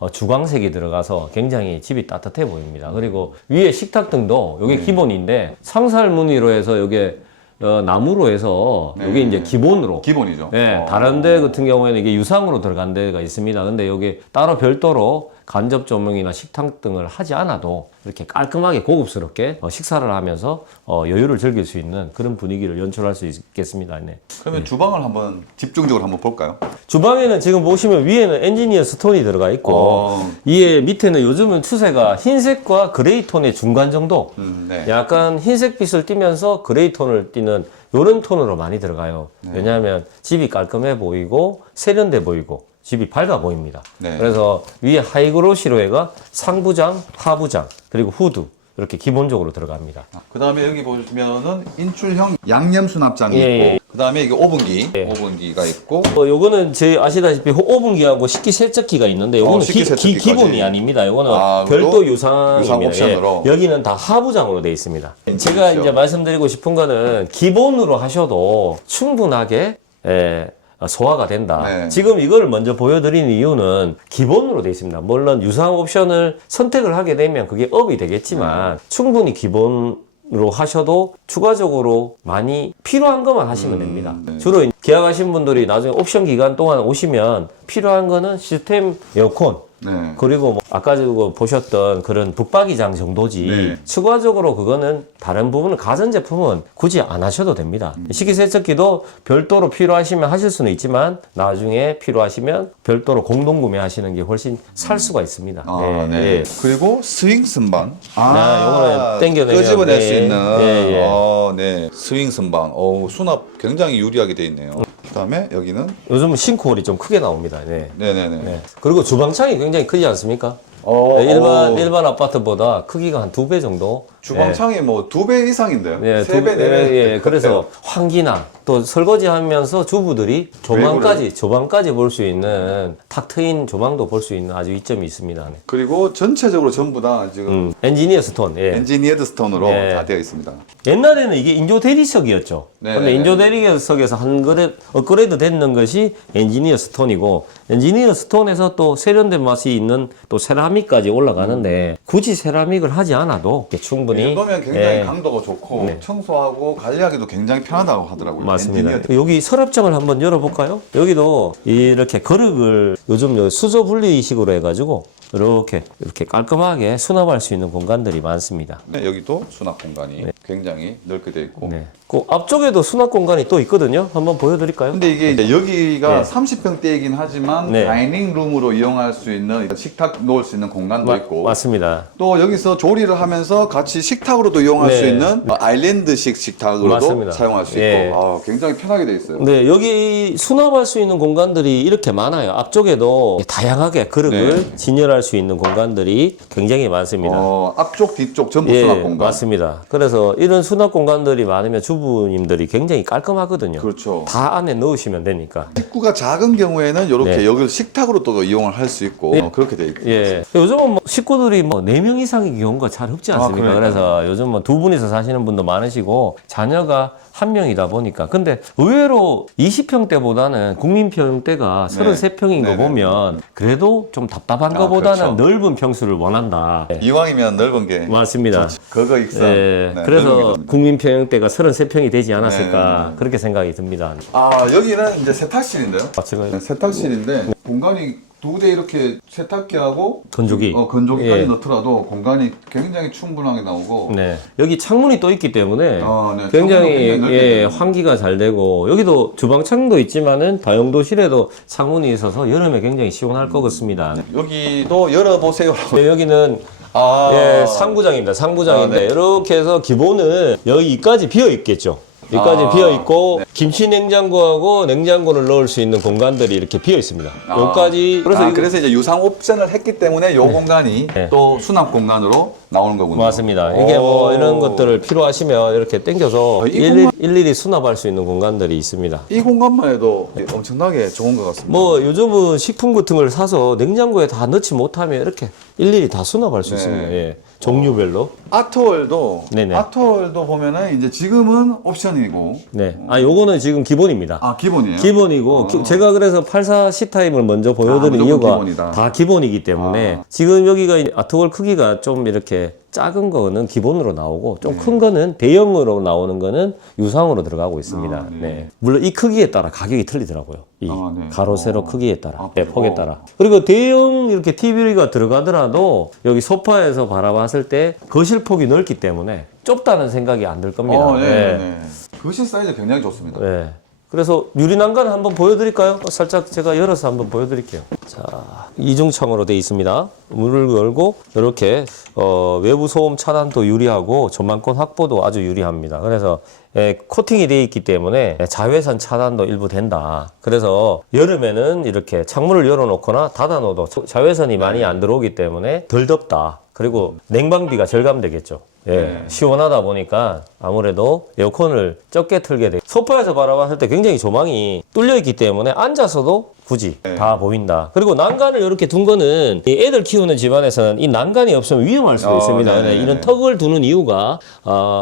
네. 주광색이 들어가서 굉장히 집이 따뜻해 보입니다. 그리고 위에 식탁등도 이게 네. 기본인데 상살 무늬로 해서 이게 나무로 해서 네. 이게 이제 기본으로 기본이죠. 네, 다른 데 같은 경우에는 이게 유상으로 들어간 데가 있습니다. 근데 여기 따로 별도로 간접 조명이나 식탁 등을 하지 않아도 이렇게 깔끔하게 고급스럽게 식사를 하면서 여유를 즐길 수 있는 그런 분위기를 연출할 수 있겠습니다. 네. 그러면 주방을 한번 집중적으로 한번 볼까요? 주방에는 지금 보시면 위에는 엔지니어 스톤이 들어가 있고 어. 이에 밑에는 요즘은 추세가 흰색과 그레이 톤의 중간 정도 네. 약간 흰색 빛을 띠면서 그레이 톤을 띠는 이런 톤으로 많이 들어가요. 네. 왜냐하면 집이 깔끔해 보이고 세련돼 보이고 집이 밝아 보입니다. 네. 그래서 위에 하이그로시로 해가 상부장, 하부장 그리고 후드 이렇게 기본적으로 들어갑니다. 그 다음에 여기 보시면은 인출형 양념 수납장이 예, 있고 예. 그 다음에 이게 오븐기, 예. 오븐기가 있고 요거는 저희 아시다시피 오븐기하고 식기세척기가 있는데 요거는 식기세척기까지. 기본이 아닙니다. 요거는 아, 별도 그것도 유상입니다. 유상 옵션으로. 예. 여기는 다 하부장으로 되어 있습니다. 제가 그렇죠. 이제 말씀드리고 싶은 거는 기본으로 하셔도 충분하게 소화가 된다. 네. 지금 이걸 먼저 보여드리는 이유는 기본으로 되어 있습니다. 물론 유상 옵션을 선택을 하게 되면 그게 업이 되겠지만 충분히 기본으로 하셔도 추가적으로 많이 필요한 것만 하시면 됩니다. 네. 주로 계약하신 분들이 나중에 옵션 기간 동안 오시면 필요한 거는 시스템 에어컨 네. 그리고 뭐 아까 그 보셨던 그런 붙박이장 정도지 네. 추가적으로 그거는 다른 부분은 가전제품은 굳이 안 하셔도 됩니다. 식기세척기도 별도로 필요하시면 하실 수는 있지만 나중에 필요하시면 별도로 공동 구매하시는 게 훨씬 살 수가 있습니다. 아, 예, 네. 예. 그리고 스윙 선반. 요거는 당겨내면 끄집어낼 수 네. 있는. 예, 예. 네. 스윙 선반. 수납 굉장히 유리하게 돼 있네요. 그다음에 여기는 요즘은 싱크홀이 좀 크게 나옵니다. 네. 네네네. 네. 그리고 주방창이 굉장히 크지 않습니까? 어, 네, 일반 아파트보다 크기가 한 2배 정도. 주방창이 뭐 2배 이상인데요. 네, 3배, 4배. 그래서 환기나 또 설거지하면서 주부들이 조망까지 볼 수 있는 탁 트인 조망도 볼 수 있는 아주 이점이 있습니다. 네. 그리고 전체적으로 전부 다 지금 엔지니어 스톤. 예. 엔지니어드 스톤으로 네. 다 되어 있습니다. 옛날에는 이게 인조 대리석이었죠. 네, 근데 네, 인조 대리석에서 한 그릇 업그레이드 됐는 것이 엔지니어 스톤이고, 엔지니어 스톤에서 또 세련된 맛이 있는 또 세라믹까지 올라가는데 굳이 세라믹을 하지 않아도 충분히 이 정도면 굉장히 예, 강도가 좋고 청소하고 관리하기도 굉장히 편하다고 하더라고요. 맞습니다. 엔지니어드. 여기 서랍장을 한번 열어볼까요? 여기도 이렇게 그릇을 요즘 수저 분리식으로 해가지고 이렇게 깔끔하게 수납할 수 있는 공간들이 많습니다. 네, 여기도 수납 공간이 굉장히 넓게 되어 있고. 네. 그 앞쪽에도 수납 공간이 또 있거든요. 한번 보여드릴까요? 근데 이게 이제 여기가 네. 30평대이긴 하지만 네. 다이닝 룸으로 이용할 수 있는 식탁 놓을 수 있는 공간도 있고 맞습니다. 또 여기서 조리를 하면서 같이 식탁으로도 이용할 네. 수 있는 아일랜드식 식탁으로도 맞습니다. 사용할 수 있고 예. 굉장히 편하게 되어 있어요. 네, 여기 수납할 수 있는 공간들이 이렇게 많아요. 앞쪽에도 다양하게 그릇을 진열할 수 있는 공간들이 굉장히 많습니다. 앞쪽 뒤쪽 전부 예, 수납 공간. 맞습니다. 그래서 이런 수납 공간들이 많으면 주부님들이 굉장히 깔끔하거든요. 그렇죠. 다 안에 넣으시면 되니까. 식구가 작은 경우에는 이렇게 네. 여기를 식탁으로 또 이용을 할 수 있고 그렇게 돼 있고. 예. 요즘은 뭐 식구들이 뭐 4명 이상의 경우가 잘 없지 않습니까? 그러니까요. 그래서 요즘 뭐 2분이서 사시는 분도 많으시고 자녀가 1명이다 보니까. 근데 의외로 20평대보다는 국민평대가 33평인 거 네네. 보면 그래도 좀 답답한 거보다는 그렇죠. 넓은 평수를 원한다. 이왕이면 넓은 게 맞습니다. 그거 익산. 예. 네, 그래서 넓은 게 국민평대가 33평이 되지 않았을까 네. 그렇게 생각이 듭니다. 여기는 이제 세탁실인데요. 제가 네, 세탁실인데 공간이 두 대 이렇게 세탁기하고 건조기. 건조기까지 예. 넣더라도 공간이 굉장히 충분하게 나오고 네. 여기 창문이 또 있기 때문에 네, 창문도 굉장히 굉장히 넓게 돼요. 환기가 잘 되고 여기도 주방창도 있지만은 다용도실에도 창문이 있어서 여름에 굉장히 시원할 것 같습니다. 여기도 열어보세요. 네, 여기는 예, 상부장입니다. 상부장인데 네. 이렇게 해서 기본은 여기까지 비어 있겠죠. 여기까지 비어 있고 김치 냉장고하고 냉장고를 넣을 수 있는 공간들이 이렇게 비어 있습니다. 여기까지 그래서 이제 유상 옵션을 했기 때문에 이 공간이 네. 또 수납 공간으로 나오는 거군요. 맞습니다. 이게 뭐 이런 것들을 필요하시면 이렇게 당겨서 이 일일이 수납할 수 있는 공간들이 있습니다. 이 공간만 해도 엄청나게 좋은 것 같습니다. 뭐 요즘은 식품 같은 걸 사서 냉장고에 다 넣지 못하면 이렇게 일일이 다 수납할 수 네. 있습니다. 예. 종류별로. 아트월도 네네. 아트월도 보면은 이제 지금은 옵션이고 네. 요거는 지금 기본입니다. 기본이에요. 기본이고 제가 그래서 84 C타입을 먼저 보여드린 무조건 이유가 기본이다. 다 기본이기 때문에 지금 여기가 아트월 크기가 좀 이렇게 작은 거는 기본으로 나오고 좀 큰 거는 대형으로 나오는 거는 유상으로 들어가고 있습니다. 네. 네. 물론 이 크기에 따라 가격이 틀리더라고요. 이 네. 가로 세로 크기에 따라, 네, 그래요? 폭에 따라. 그리고 대형 이렇게 TV가 들어가더라도 여기 소파에서 바라봤을 때 거실 폭이 넓기 때문에 좁다는 생각이 안 들 겁니다. 네. 거실 사이즈 굉장히 좋습니다. 네. 그래서 유리 난간을 한번 보여드릴까요? 살짝 제가 열어서 한번 보여드릴게요. 자, 이중창으로 되어 있습니다. 문을 열고 이렇게 외부 소음 차단도 유리하고 전망권 확보도 아주 유리합니다. 그래서 코팅이 되어 있기 때문에 자외선 차단도 일부 된다. 그래서 여름에는 이렇게 창문을 열어놓거나 닫아놓어도 자외선이 많이 안 들어오기 때문에 덜 덥다. 그리고 냉방비가 절감되겠죠. 예, 시원하다 보니까 아무래도 에어컨을 적게 틀게 돼. 소파에서 바라봤을 때 굉장히 조망이 뚫려 있기 때문에 앉아서도 굳이 다 보인다. 그리고 난간을 이렇게 둔 거는 이 애들 키우는 집안에서는 이 난간이 없으면 위험할 수도 있습니다. 네네. 이런 턱을 두는 이유가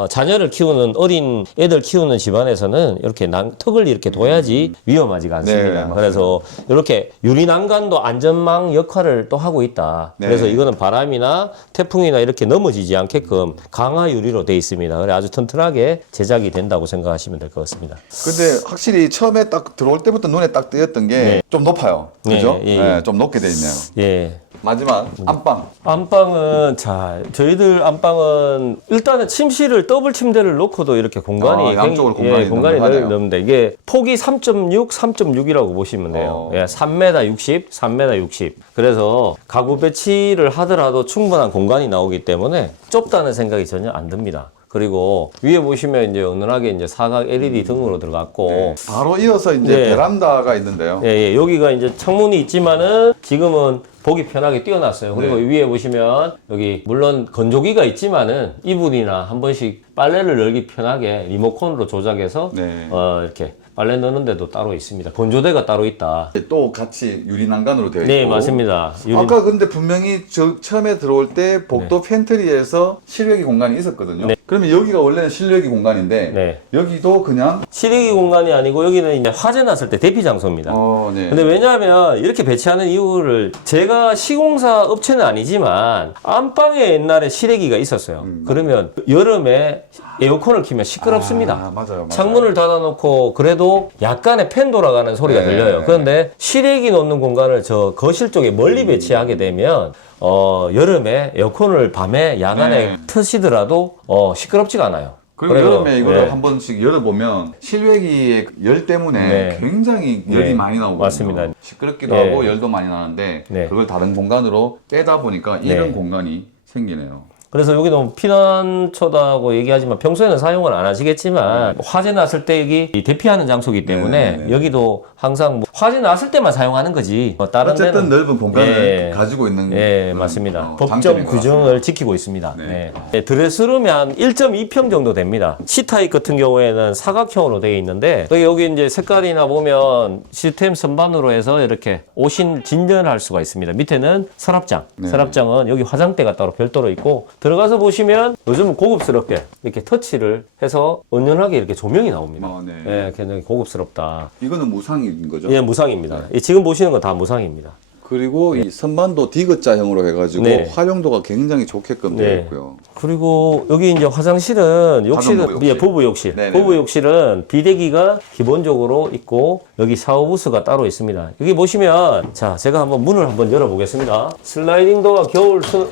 자녀를 키우는 어린 애들 키우는 집안에서는 이렇게 턱을 이렇게 둬야지 위험하지가 않습니다. 네, 그래서 이렇게 유리 난간도 안전망 역할을 또 하고 있다. 네. 그래서 이거는 바람이나 태풍이나 이렇게 넘어지지 않게끔 강화 유리로 되어 있습니다. 그래 아주 튼튼하게 제작이 된다고 생각하시면 될 것 같습니다. 근데 확실히 처음에 딱 들어올 때부터 눈에 딱 띄었던 게 좀 높아요. 그죠? 예, 예. 네, 좀 높게 돼 있네요. 예. 마지막 안방. 안방은 저희들 안방은 일단은 침실을 더블 침대를 놓고도 이렇게 공간이 양쪽으로 공간이 널널하네요. 넓는데 이게 폭이 3.6, 3.6이라고 보시면 돼요. 예, 3m 60, 3m 60. 그래서 가구 배치를 하더라도 충분한 공간이 나오기 때문에 좁다는 생각이 전혀 안 듭니다. 그리고 위에 보시면 이제 은은하게 이제 사각 LED 등으로 들어갔고 네. 바로 이어서 이제 네. 베란다가 있는데요. 예, 예, 여기가 이제 창문이 있지만은 지금은 보기 편하게 띄워놨어요. 그리고 네. 위에 보시면 여기 물론 건조기가 있지만은 이불이나 한 번씩 빨래를 널기 편하게 리모컨으로 조작해서 네. 이렇게 빨래 넣는 데도 따로 있습니다. 건조대가 따로 있다. 또 같이 유리 난간으로 되어 있고. 네, 맞습니다. 아까 근데 분명히 처음에 들어올 때 복도 팬트리에서 실외기 공간이 있었거든요. 네. 그러면 여기가 원래는 실외기 공간인데 네. 여기도 그냥 실외기 공간이 아니고 여기는 이제 화재 났을 때 대피 장소입니다. 네. 근데 왜냐하면 이렇게 배치하는 이유를 제가 시공사 업체는 아니지만 안방에 옛날에 실외기가 있었어요. 그러면 여름에 에어컨을 키면 시끄럽습니다. 맞아요. 창문을 닫아놓고 그래도 약간의 팬 돌아가는 소리가 네. 들려요. 그런데 실외기 놓는 공간을 저 거실 쪽에 멀리 배치하게 되면 여름에 에어컨을 밤에 야간에 네. 트시더라도 시끄럽지가 않아요. 그리고 그래서, 여름에 이거를 네. 한 번씩 열어보면 실외기의 열 때문에 네. 굉장히 열이 네. 많이 나오거든요. 맞습니다. 시끄럽기도 네. 하고 열도 많이 나는데 네. 그걸 다른 공간으로 빼다 보니까 이런 네. 공간이 생기네요. 그래서 여기도 피난처다고 얘기하지만 평소에는 사용을 안 하시겠지만 화재 났을 때 여기 대피하는 장소이기 때문에 네네네. 여기도 항상 뭐 화재 났을 때만 사용하는 거지 다른 어쨌든 데는 넓은 공간을 예. 가지고 있는 예, 그런, 맞습니다. 장점인 법정 것 규정을 같습니다. 지키고 있습니다. 네. 네. 네, 드레스룸이 한 1.2평 정도 됩니다. C타입 같은 경우에는 사각형으로 되어 있는데 여기 이제 색깔이나 보면 시스템 선반으로 해서 이렇게 옷인 진열할 수가 있습니다. 밑에는 서랍장. 네. 서랍장은 여기 화장대가 따로 별도로 있고 들어가서 보시면 요즘은 고급스럽게 이렇게 터치를 해서 은연하게 이렇게 조명이 나옵니다. 네. 예, 굉장히 고급스럽다. 이거는 무상인 거죠? 예, 무상입니다. 지금 보시는 건 다 무상입니다. 그리고 이 선반도 디귿자형으로 해가지고 네. 활용도가 굉장히 좋게끔 되어 네. 있고요. 그리고 여기 이제 욕실은 욕실. 예, 부부 욕실. 네네네. 부부 욕실은 비대기가 기본적으로 있고 여기 샤워 부스가 따로 있습니다. 여기 보시면 자, 제가 한번 문을 한번 열어 보겠습니다. 슬라이딩 도어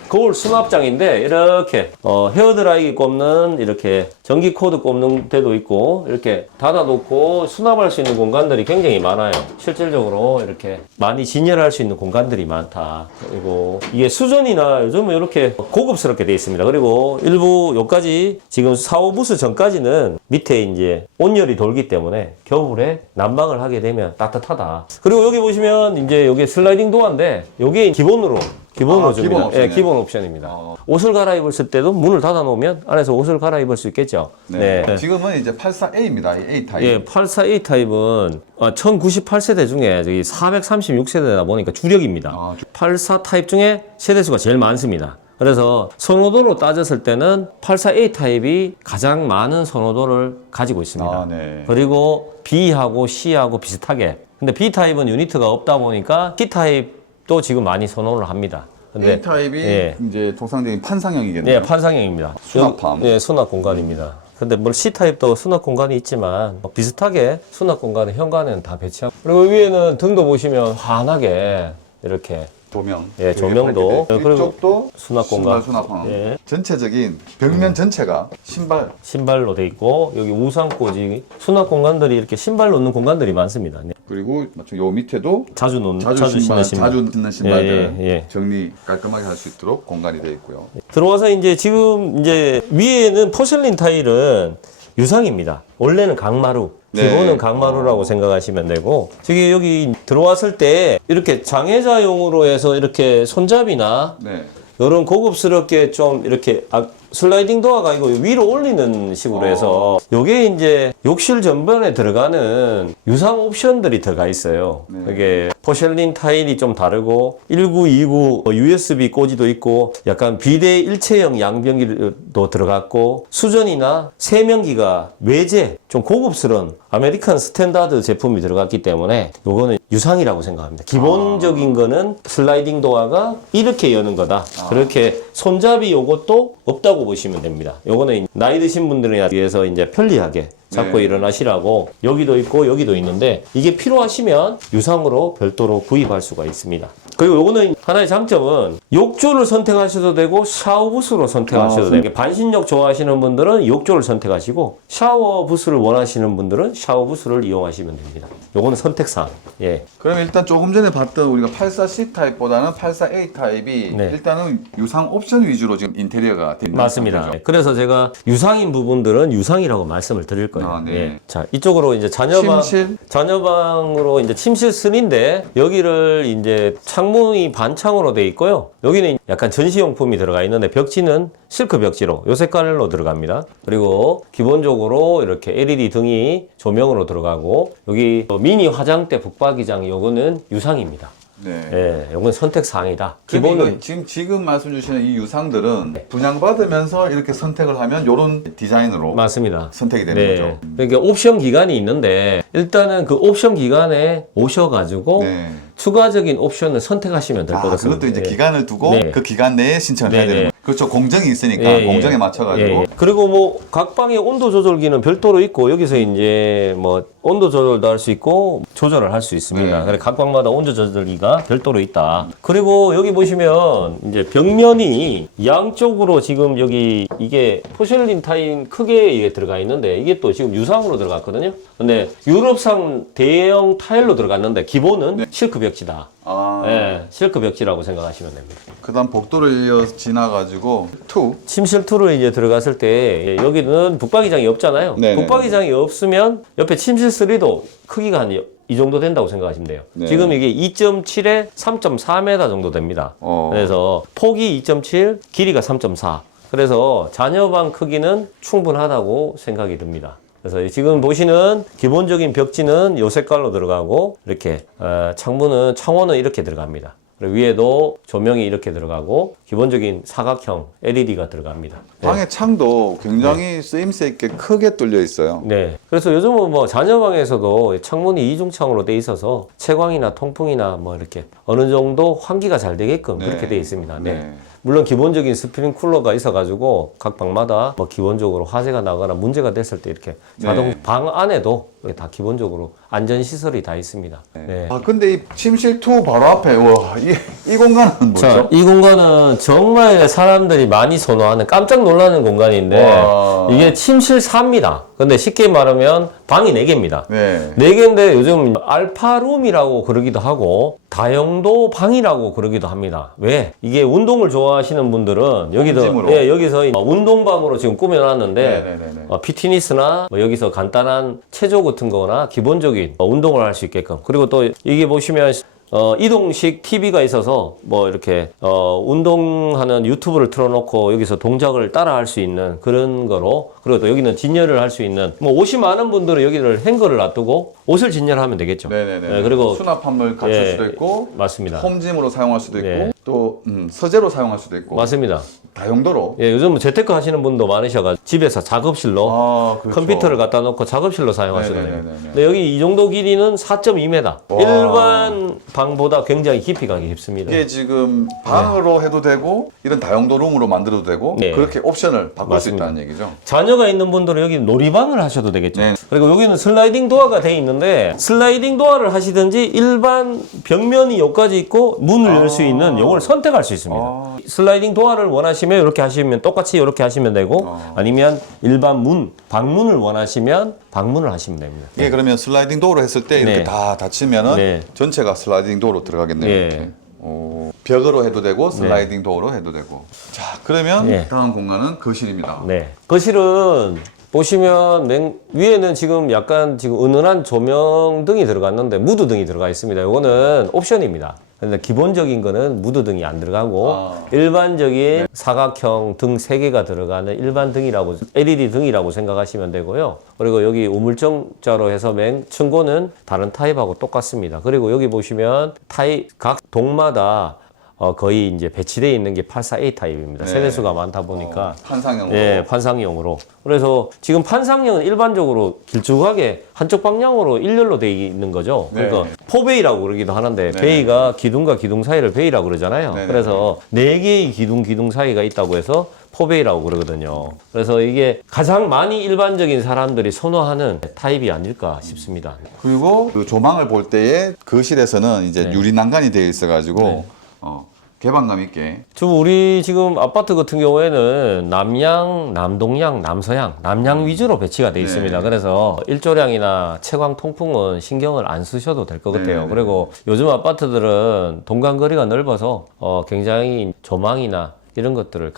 거울 수납장인데 이렇게 헤어드라이기 꼽는 이렇게 전기 코드 꼽는 데도 있고 이렇게 닫아 놓고 수납할 수 있는 공간들이 굉장히 많아요. 실질적으로 이렇게 많이 진열할 수 있는 공간들이 많다. 그리고 이게 수전이나 요즘은 이렇게 고급스럽게 되어 있습니다. 그리고 일부 여기까지 지금 사오부스 전까지는 밑에 이제 온열이 돌기 때문에 겨울에 난방을 하게 되면 따뜻하다. 그리고 여기 보시면 이제 여기 슬라이딩 도어인데 여기 기본으로 줍니다. 기본 옵션이에요? 예, 기본 옵션입니다. 옷을 갈아입을 때도 문을 닫아 놓으면 안에서 옷을 갈아입을 수 있겠죠. 네. 지금은 이제 84A입니다. 이 A 타입. 예, 84A 타입은 1098세대 중에 저기 436세대다 보니까 주력입니다. 84 타입 중에 세대수가 제일 많습니다. 그래서 선호도로 따졌을 때는 84A 타입이 가장 많은 선호도를 가지고 있습니다. 네. 그리고 B하고 C하고 비슷하게. 근데 B 타입은 유니트가 없다 보니까 C 타입도 지금 많이 선호를 합니다. 근데 A 타입이 예. 이제 통상적인 판상형이겠네요. 예, 판상형입니다. 수납함. 예, 수납 공간입니다. 근데 뭐 C타입도 수납 공간이 있지만 비슷하게 수납 공간의 현관에는 다 배치하고 그리고 위에는 등도 보시면 환하게 이렇게 조명. 예, 조명도. 그리고 이쪽도 수납 공간. 신발 수납함. 예. 전체적인 벽면 전체가 신발로 돼 있고 여기 우산꽂이 수납 공간들이 이렇게 신발 놓는 공간들이 많습니다. 네. 그리고 요 밑에도 자주 신는 신발들 예, 예. 정리 깔끔하게 할 수 있도록 공간이 되어 있고요. 들어와서 이제 지금 이제 위에는 포슬린 타일은 유상입니다. 원래는 강마루. 네. 기본은 강마루라고 생각하시면 되고 저기 여기 들어왔을 때 이렇게 장애자용으로 해서 이렇게 손잡이나 네. 이런 고급스럽게 좀 이렇게 슬라이딩 도어가 이거 위로 올리는 식으로 해서 요게 이제 욕실 전반에 들어가는 유상 옵션들이 들어가 있어요. 네. 이게 포셜린 타일이 좀 다르고 1929 USB 꽂이도 있고 약간 비대 일체형 양변기도 들어갔고 수전이나 세면기가 외제 좀 고급스러운 아메리칸 스탠다드 제품이 들어갔기 때문에 요거는 유상이라고 생각합니다. 기본적인 거는 슬라이딩 도어가 이렇게 여는 거다. 그렇게 손잡이 요것도 없다고 보시면 됩니다. 요거는 나이 드신 분들에 의해서 이제 편리하게 잡고 네. 일어나시라고 여기도 있고 여기도 있는데 이게 필요하시면 유상으로 별도로 구입할 수가 있습니다. 그리고 요거는 하나의 장점은 욕조를 선택하셔도 되고 샤워 부스로 선택하셔도 되고 반신욕 좋아하시는 분들은 욕조를 선택하시고 샤워 부스를 원하시는 분들은 샤워 부스를 이용하시면 됩니다. 요거는 선택사항. 예. 그럼 일단 조금 전에 봤던 우리가 84C 타입보다는 84A 타입이 네. 일단은 유상 옵션 위주로 지금 인테리어가 되는 맞습니다. 상태죠. 그래서 제가 유상인 부분들은 유상이라고 말씀을 드릴 거예요. 아, 네. 예. 자, 이쪽으로 이제 침실? 자녀방으로 이제 침실 3인데 여기를 이제 창문이 반창으로 돼 있고요. 여기는 약간 전시용품이 들어가 있는데 벽지는 실크 벽지로 요 색깔로 들어갑니다. 그리고 기본적으로 이렇게 LED 등이 조명으로 들어가고 여기 미니 화장대 북박이장 요거는 유상입니다. 네. 예, 요건 선택 사항이다. 기본은 기본은 지금 말씀 주시는 이 유상들은 분양받으면서 이렇게 선택을 하면 이런 디자인으로 맞습니다. 선택이 되는 네. 거죠. 그러니까 옵션 기간이 있는데 일단은 그 옵션 기간에 오셔가지고 네. 추가적인 옵션을 선택하시면 될 것 같습니다. 그것도 이제 예. 기간을 두고 네. 그 기간 내에 신청을 해야 네, 되는 네. 거죠. 그렇죠. 공정이 있으니까 예, 예. 공정에 맞춰가지고 예, 예. 그리고 뭐 각 방의 온도 조절기는 별도로 있고 여기서 이제 뭐 온도 조절도 할 수 있고 조절을 할 수 있습니다. 네. 그래서 각 방마다 온도 조절기가 별도로 있다. 그리고 여기 보시면 이제 벽면이 양쪽으로 지금 여기 이게 포슐린 타인 크게 이게 들어가 있는데 이게 또 지금 유상으로 들어갔거든요. 근데 유럽상 대형 타일로 들어갔는데 기본은 실크 벽지다. 아, 예, 실크 벽지라고 생각하시면 됩니다. 그다음 복도를 이어 지나가지고 침실 2로 이제 들어갔을 때 여기는 북박이장이 없잖아요. 네네네. 북박이장이 없으면 옆에 침실 3도 크기가 한 이 정도 된다고 생각하시면 돼요. 네. 지금 이게 2.7에 3.4m 정도 됩니다. 그래서 폭이 2.7, 길이가 3.4. 그래서 자녀방 크기는 충분하다고 생각이 듭니다. 그래서 지금 보시는 기본적인 벽지는 요 색깔로 들어가고 이렇게 창문은 이렇게 들어갑니다. 그리고 위에도 조명이 이렇게 들어가고 기본적인 사각형 LED가 들어갑니다. 방의 창도 굉장히 쓰임새 있게 크게 뚫려 있어요. 네. 그래서 요즘은 뭐 자녀방에서도 창문이 이중창으로 돼 있어서 채광이나 통풍이나 뭐 이렇게 어느 정도 환기가 잘 되게끔 네. 그렇게 돼 있습니다. 네. 네. 물론 기본적인 스프링 쿨러가 있어가지고 각 방마다 뭐 기본적으로 화재가 나거나 문제가 됐을 때 이렇게 자동 네. 방 안에도 이렇게 다 기본적으로 안전 시설이 다 있습니다. 네. 아 근데 이 침실 2 바로 앞에 이 공간은 뭐죠? 자, 이 공간은 정말 사람들이 많이 선호하는 깜짝 놀라는 공간인데 와. 이게 침실 4입니다. 근데 쉽게 말하면 방이 4개입니다. 네. 4개인데 요즘 알파룸이라고 그러기도 하고 다용도 방이라고 그러기도 합니다. 왜? 이게 운동을 좋아하시는 분들은 여기도 홈짐으로. 예, 여기서 운동방으로 지금 꾸며놨는데 네네네네. 피트니스나 뭐 여기서 간단한 체조 같은 거나 기본적인 운동을 할 수 있게끔 그리고 또 이게 보시면 이동식 TV가 있어서 뭐 이렇게 운동하는 유튜브를 틀어놓고 여기서 동작을 따라 할 수 있는 그런 거로 그리고 또 여기는 진열을 할 수 있는 뭐 옷이 많은 분들은 여기를 행거를 놔두고 옷을 진열하면 되겠죠. 네네네. 네, 그리고 수납함을 갖출 예, 수도 있고 맞습니다. 홈짐으로 사용할 수도 있고 네. 또 서재로 사용할 수도 있고 맞습니다. 다용도로. 예, 요즘 재테크 하시는 분도 많으셔가지고 집에서 작업실로 아, 그렇죠. 컴퓨터를 갖다 놓고 작업실로 사용하시도 돼요. 네네네네. 근데 여기 이 정도 길이는 4.2m. 일반 방보다 굉장히 깊이가 깊습니다. 이게 지금 방으로 해도 되고 이런 다용도 룸으로 만들어도 되고 네. 그렇게 옵션을 바꿀 맞습니다. 수 있다는 얘기죠. 자녀가 있는 분들은 여기 놀이방을 하셔도 되겠죠. 네. 그리고 여기는 슬라이딩 도어가 돼 있는데 슬라이딩 도어를 하시든지 일반 벽면이 여기까지 있고 문을 열 수 있는 이걸 선택할 수 있습니다. 슬라이딩 도어를 원하시면 이렇게 하시면 똑같이 이렇게 하시면 되고 아니면 일반 문, 방문을 원하시면 방문을 하시면 됩니다. 이게 그러면 슬라이딩 도어로 했을 때 이렇게 네. 다 닫히면은 네. 전체가 슬라이딩 도어로 들어가겠네요. 네. 이렇게. 벽으로 해도 되고 슬라이딩 도어로 해도 되고. 자, 그러면 네. 다음 공간은 거실입니다. 네. 거실은 보시면 위에는 지금 약간 지금 은은한 조명등이 들어갔는데 무드등이 들어가 있습니다. 이거는 옵션입니다. 근데 기본적인 거는 무드등이 안 들어가고 일반적인 사각형 등 3개가 들어가는 일반 등이라고 LED 등이라고 생각하시면 되고요. 그리고 여기 우물정자로 해서 층고는 다른 타입하고 똑같습니다. 그리고 여기 보시면 각 동마다 거의 이제 배치되어 있는 게 84A 타입입니다. 네. 세대수가 많다 보니까 판상형으로. 예, 판상용으로. 그래서 지금 판상형은 일반적으로 길쭉하게 한쪽 방향으로 일렬로 되어 있는 거죠. 네. 그러니까 포베이라고 그러기도 하는데 네. 베이가 기둥과 기둥 사이를 베이라고 그러잖아요. 네. 그래서 4개의 기둥 사이가 있다고 해서 포베이라고 그러거든요. 그래서 이게 가장 많이 일반적인 사람들이 선호하는 타입이 아닐까 싶습니다. 그리고 그 조망을 볼 때에 거실에서는 이제 네. 유리 난간이 되어 있어가지고 네. 개방감 있게. 우리 지금 아파트 같은 경우에는 남양, 남동양, 남서양, 남양 위주로 배치가 되어 있습니다. 네. 그래서 일조량이나 채광 통풍은 신경을 안 쓰셔도 될 것 같아요. 네. 그리고 요즘 아파트들은 동간거리가 넓어서 굉장히 조망이나 이런 것들을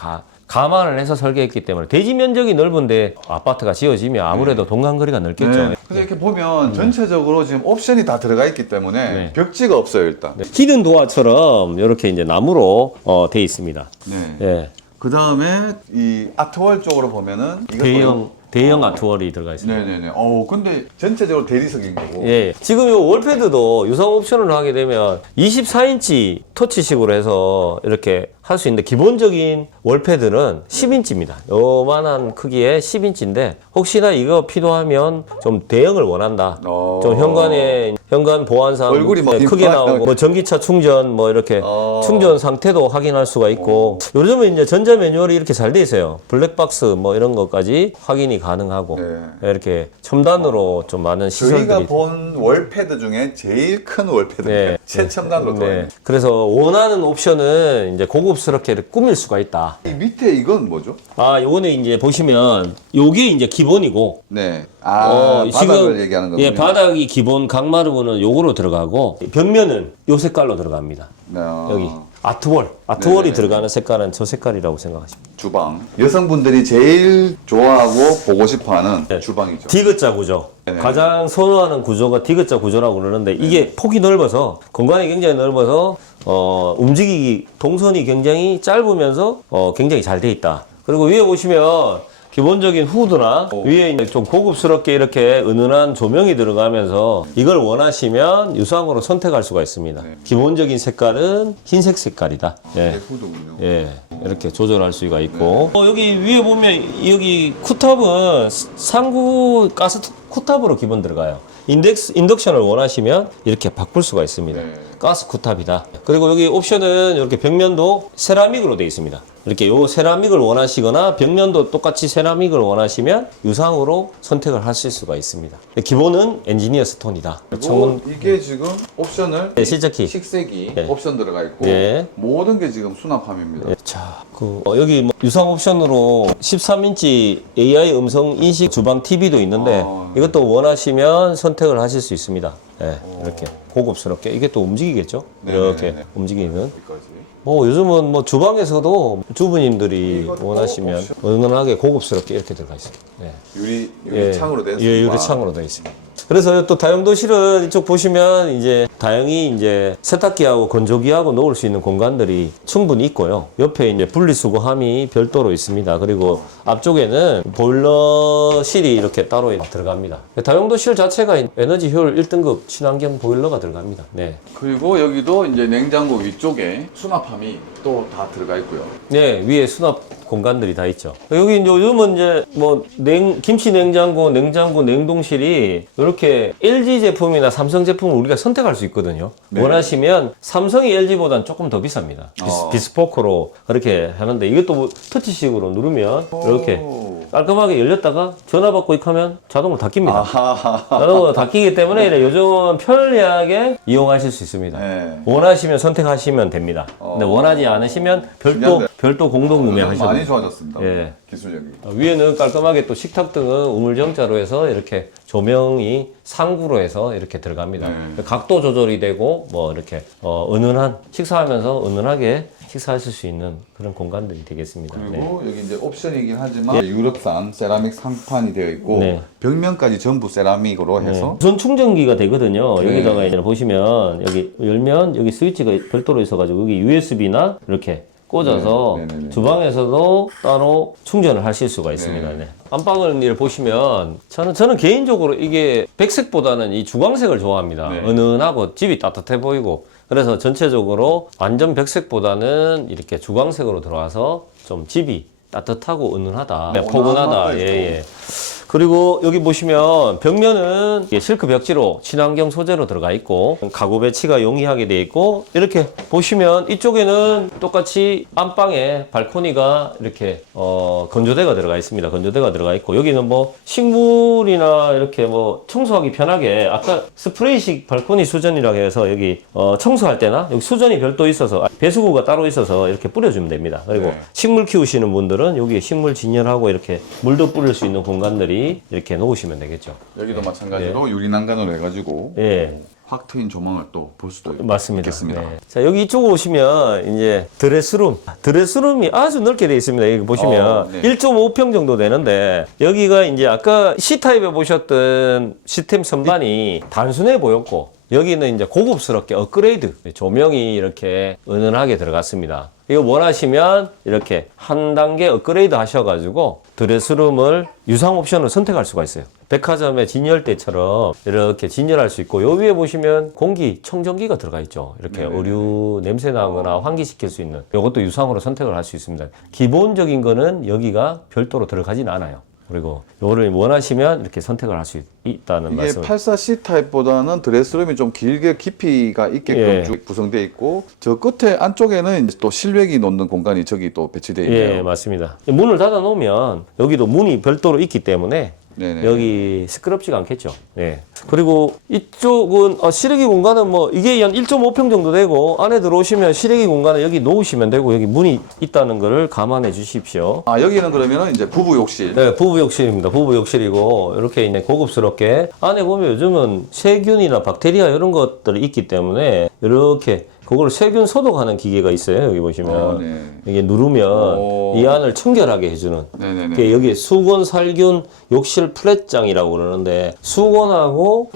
감안을 해서 설계했기 때문에 대지 면적이 넓은데 아파트가 지어지면 아무래도 동간거리가 넓겠죠. 네. 그래서 이렇게 보면 전체적으로 지금 옵션이 다 들어가 있기 때문에 네. 벽지가 없어요 일단. 네. 히든 도어처럼 이렇게 이제 나무로 되어 있습니다. 네. 예. 그 다음에 이 아트월 쪽으로 보면은 이것도 대형 아트월이 들어가 있습니다. 네네네. 근데 전체적으로 대리석인 거고. 예. 지금 이 월패드도 유상 옵션을 하게 되면 24인치 터치식으로 해서 이렇게 할 수 있는데 기본적인 월패드는 10인치입니다. 요만한 크기의 10인치인데 혹시나 이거 필요하면 좀 대형을 원한다. 좀 현관 보안상 얼굴이 막 크게 나오고 뭐 전기차 충전 뭐 이렇게 충전 상태도 확인할 수가 있고 요즘은 이제 전자 매뉴얼이 이렇게 잘 돼 있어요. 블랙박스 뭐 이런 것까지 확인이 가능하고 네. 이렇게 첨단으로 좀 많은 시설들이 저희가 본 월패드 중에 제일 큰 월패드입니다. 네. 최첨단으로 돼 있는. 그래서 원하는 옵션은 이제 고급스럽게 이렇게 꾸밀 수가 있다. 이 밑에 이건 뭐죠? 요거는 이제 보시면 요게 이제 기본이고 네. 바닥을 얘기하는 거군요. 예, 바닥이 기본 강마루는 요거로 들어가고 벽면은 요 색깔로 들어갑니다. 여기 아트월이 네네네. 들어가는 색깔은 저 색깔이라고 생각하시면 돼요. 주방. 여성분들이 제일 좋아하고 보고 싶어하는 네. 주방이죠. 디귿자 구조. 네네. 가장 선호하는 구조가 디귿자 구조라고 그러는데 이게 폭이 넓어서 공간이 굉장히 넓어서 움직이기 동선이 굉장히 짧으면서 굉장히 잘 돼 있다. 그리고 위에 보시면 기본적인 후드나 위에 이제 좀 고급스럽게 이렇게 은은한 조명이 들어가면서 이걸 원하시면 유상으로 선택할 수가 있습니다. 네. 기본적인 색깔은 흰색 색깔이다. 예. 후드군요. 예, 이렇게 조절할 수가 있고 여기 위에 보면 여기 쿡탑은 상구 가스 쿡탑으로 기본 들어가요. 인덕션을 원하시면 이렇게 바꿀 수가 있습니다. 네. 가스 쿡탑이다. 그리고 여기 옵션은 이렇게 벽면도 세라믹으로 되어 있습니다. 이렇게 요 세라믹을 원하시거나 벽면도 똑같이 세라믹을 원하시면 유상으로 선택을 하실 수가 있습니다. 기본은 엔지니어 스톤이다. 그리고 이게 지금 옵션을 네, 실적키. 식색이 네. 옵션 들어가 있고 네. 모든 게 지금 수납함입니다. 자, 여기 뭐 유상 옵션으로 13인치 AI 음성 인식 주방 TV도 있는데 이것도 원하시면 선택을 하실 수 있습니다. 네, 이렇게 고급스럽게 이게 또 움직이겠죠? 이렇게 네네네. 움직이는. 여기까지. 뭐 요즘은 뭐 주방에서도 주부님들이 이것도 원하시면 옵션. 은은하게 고급스럽게 이렇게 들어가 있습니다. 네. 유리 창으로 된 예, 유리 창으로 되어 있습니다. 그래서 또 다용도실은 이쪽 보시면 이제 다용이 이제 세탁기하고 건조기하고 놓을 수 있는 공간들이 충분히 있고요. 옆에 이제 분리수거함이 별도로 있습니다. 그리고 앞쪽에는 보일러실이 이렇게 따로 들어갑니다. 다용도실 자체가 에너지 효율 1등급 친환경 보일러가 들어갑니다. 네. 그리고 여기도 이제 냉장고 위쪽에 수납함이 또 다 들어가 있고요. 네, 위에 수납 공간들이 다 있죠. 여기 이제 요즘은 이제 뭐 김치 냉장고, 냉동실이 이렇게 LG 제품이나 삼성 제품을 우리가 선택할 수 있거든요. 네. 원하시면 삼성이 LG보다는 조금 더 비쌉니다. 비스포크로 그렇게 하는데 이것도 뭐 터치식으로 누르면 이렇게 깔끔하게 열렸다가 전화 받고 하면 자동으로 닫힙니다. 자동으로 닫히기 때문에 요즘은 편리하게 이용하실 수 있습니다. 네. 원하시면 선택하시면 됩니다. 근데 원하지 않으시면 별도 공동 구매하셔도 많이 됩니다. 좋아졌습니다. 예. 기술력이. 위에는 깔끔하게 또 식탁등은 우물정자로 해서 이렇게 조명이 상구로 해서 이렇게 들어갑니다. 각도 조절이 되고 뭐 이렇게 은은한 식사하면서 은은하게 식사하실 수 있는 그런 공간들이 되겠습니다. 그리고 여기 이제 옵션이긴 하지만 유럽산 세라믹 상판이 되어 있고 네. 벽면까지 전부 세라믹으로 해서 무선 충전기가 되거든요. 네. 여기다가 이제 보시면 여기 열면 여기 스위치가 별도로 있어가지고 여기 USB나 이렇게 꽂아서 네, 네네네. 주방에서도 따로 충전을 하실 수가 있습니다. 네. 네. 안방을 보시면 저는 개인적으로 이게 백색보다는 이 주광색을 좋아합니다. 네. 은은하고 집이 따뜻해 보이고 그래서 전체적으로 완전 백색보다는 이렇게 주광색으로 들어와서 좀 집이 따뜻하고 은은하다. 네, 포근하다. 예, 예. 그리고 여기 보시면 벽면은 실크 벽지로 친환경 소재로 들어가 있고 가구 배치가 용이하게 되어 있고 이렇게 보시면 이쪽에는 똑같이 안방에 발코니가 이렇게 건조대가 들어가 있습니다. 건조대가 들어가 있고 여기는 뭐 식물이나 이렇게 뭐 청소하기 편하게 아까 스프레이식 발코니 수전이라고 해서 여기 청소할 때나 여기 수전이 별도 있어서 배수구가 따로 있어서 이렇게 뿌려주면 됩니다. 그리고 네. 식물 키우시는 분들은 여기에 식물 진열하고 이렇게 물도 뿌릴 수 있는 공간들이 이렇게 놓으시면 되겠죠. 여기도 마찬가지로 유리 난간으로 해가지고 예. 확 트인 조망을 또 볼 수도 맞습니다. 있겠습니다. 네. 자, 여기 이쪽 오시면 이제 드레스룸. 드레스룸이 아주 넓게 되어 있습니다. 여기 보시면 네. 1.5평 정도 되는데 여기가 이제 아까 C타입에 보셨던 시스템 선반이 단순해 보였고 여기는 이제 고급스럽게 업그레이드 조명이 이렇게 은은하게 들어갔습니다. 이거 원하시면 이렇게 한 단계 업그레이드 하셔가지고 드레스룸을 유상 옵션을 선택할 수가 있어요. 백화점의 진열대처럼 이렇게 진열할 수 있고 요 위에 보시면 공기 청정기가 들어가 있죠. 이렇게 의류 냄새 나거나 환기시킬 수 있는 이것도 유상으로 선택을 할 수 있습니다. 기본적인 거는 여기가 별도로 들어가진 않아요. 그리고 요를 원하시면 이렇게 선택을 할 수 있다는 이게 말씀. 84C 타입보다는 드레스룸이 좀 길게 깊이가 있게끔 예. 쭉 구성되어 있고 저 끝에 안쪽에는 이제 또 실외기 놓는 공간이 저기 또 배치되어 있네요. 예, 맞습니다. 문을 닫아 놓으면 여기도 문이 별도로 있기 때문에 네네. 여기 시끄럽지가 않겠죠. 예. 그리고 이쪽은 실외기 공간은 뭐 이게 한 1.5평 정도 되고 안에 들어오시면 실외기 공간을 여기 놓으시면 되고 여기 문이 있다는 것을 감안해 주십시오. 아 여기는 그러면은 이제 부부 욕실. 네, 부부 욕실입니다. 부부 욕실이고 이렇게 이제 고급스럽게 안에 보면 요즘은 세균이나 박테리아 이런 것들이 있기 때문에 이렇게 그걸 세균 소독하는 기계가 있어요. 여기 보시면 네. 이게 누르면 오. 이 안을 청결하게 해주는. 네네네. 이게 여기 수건, 살균, 욕실 플랫장이라고 그러는데 수건하고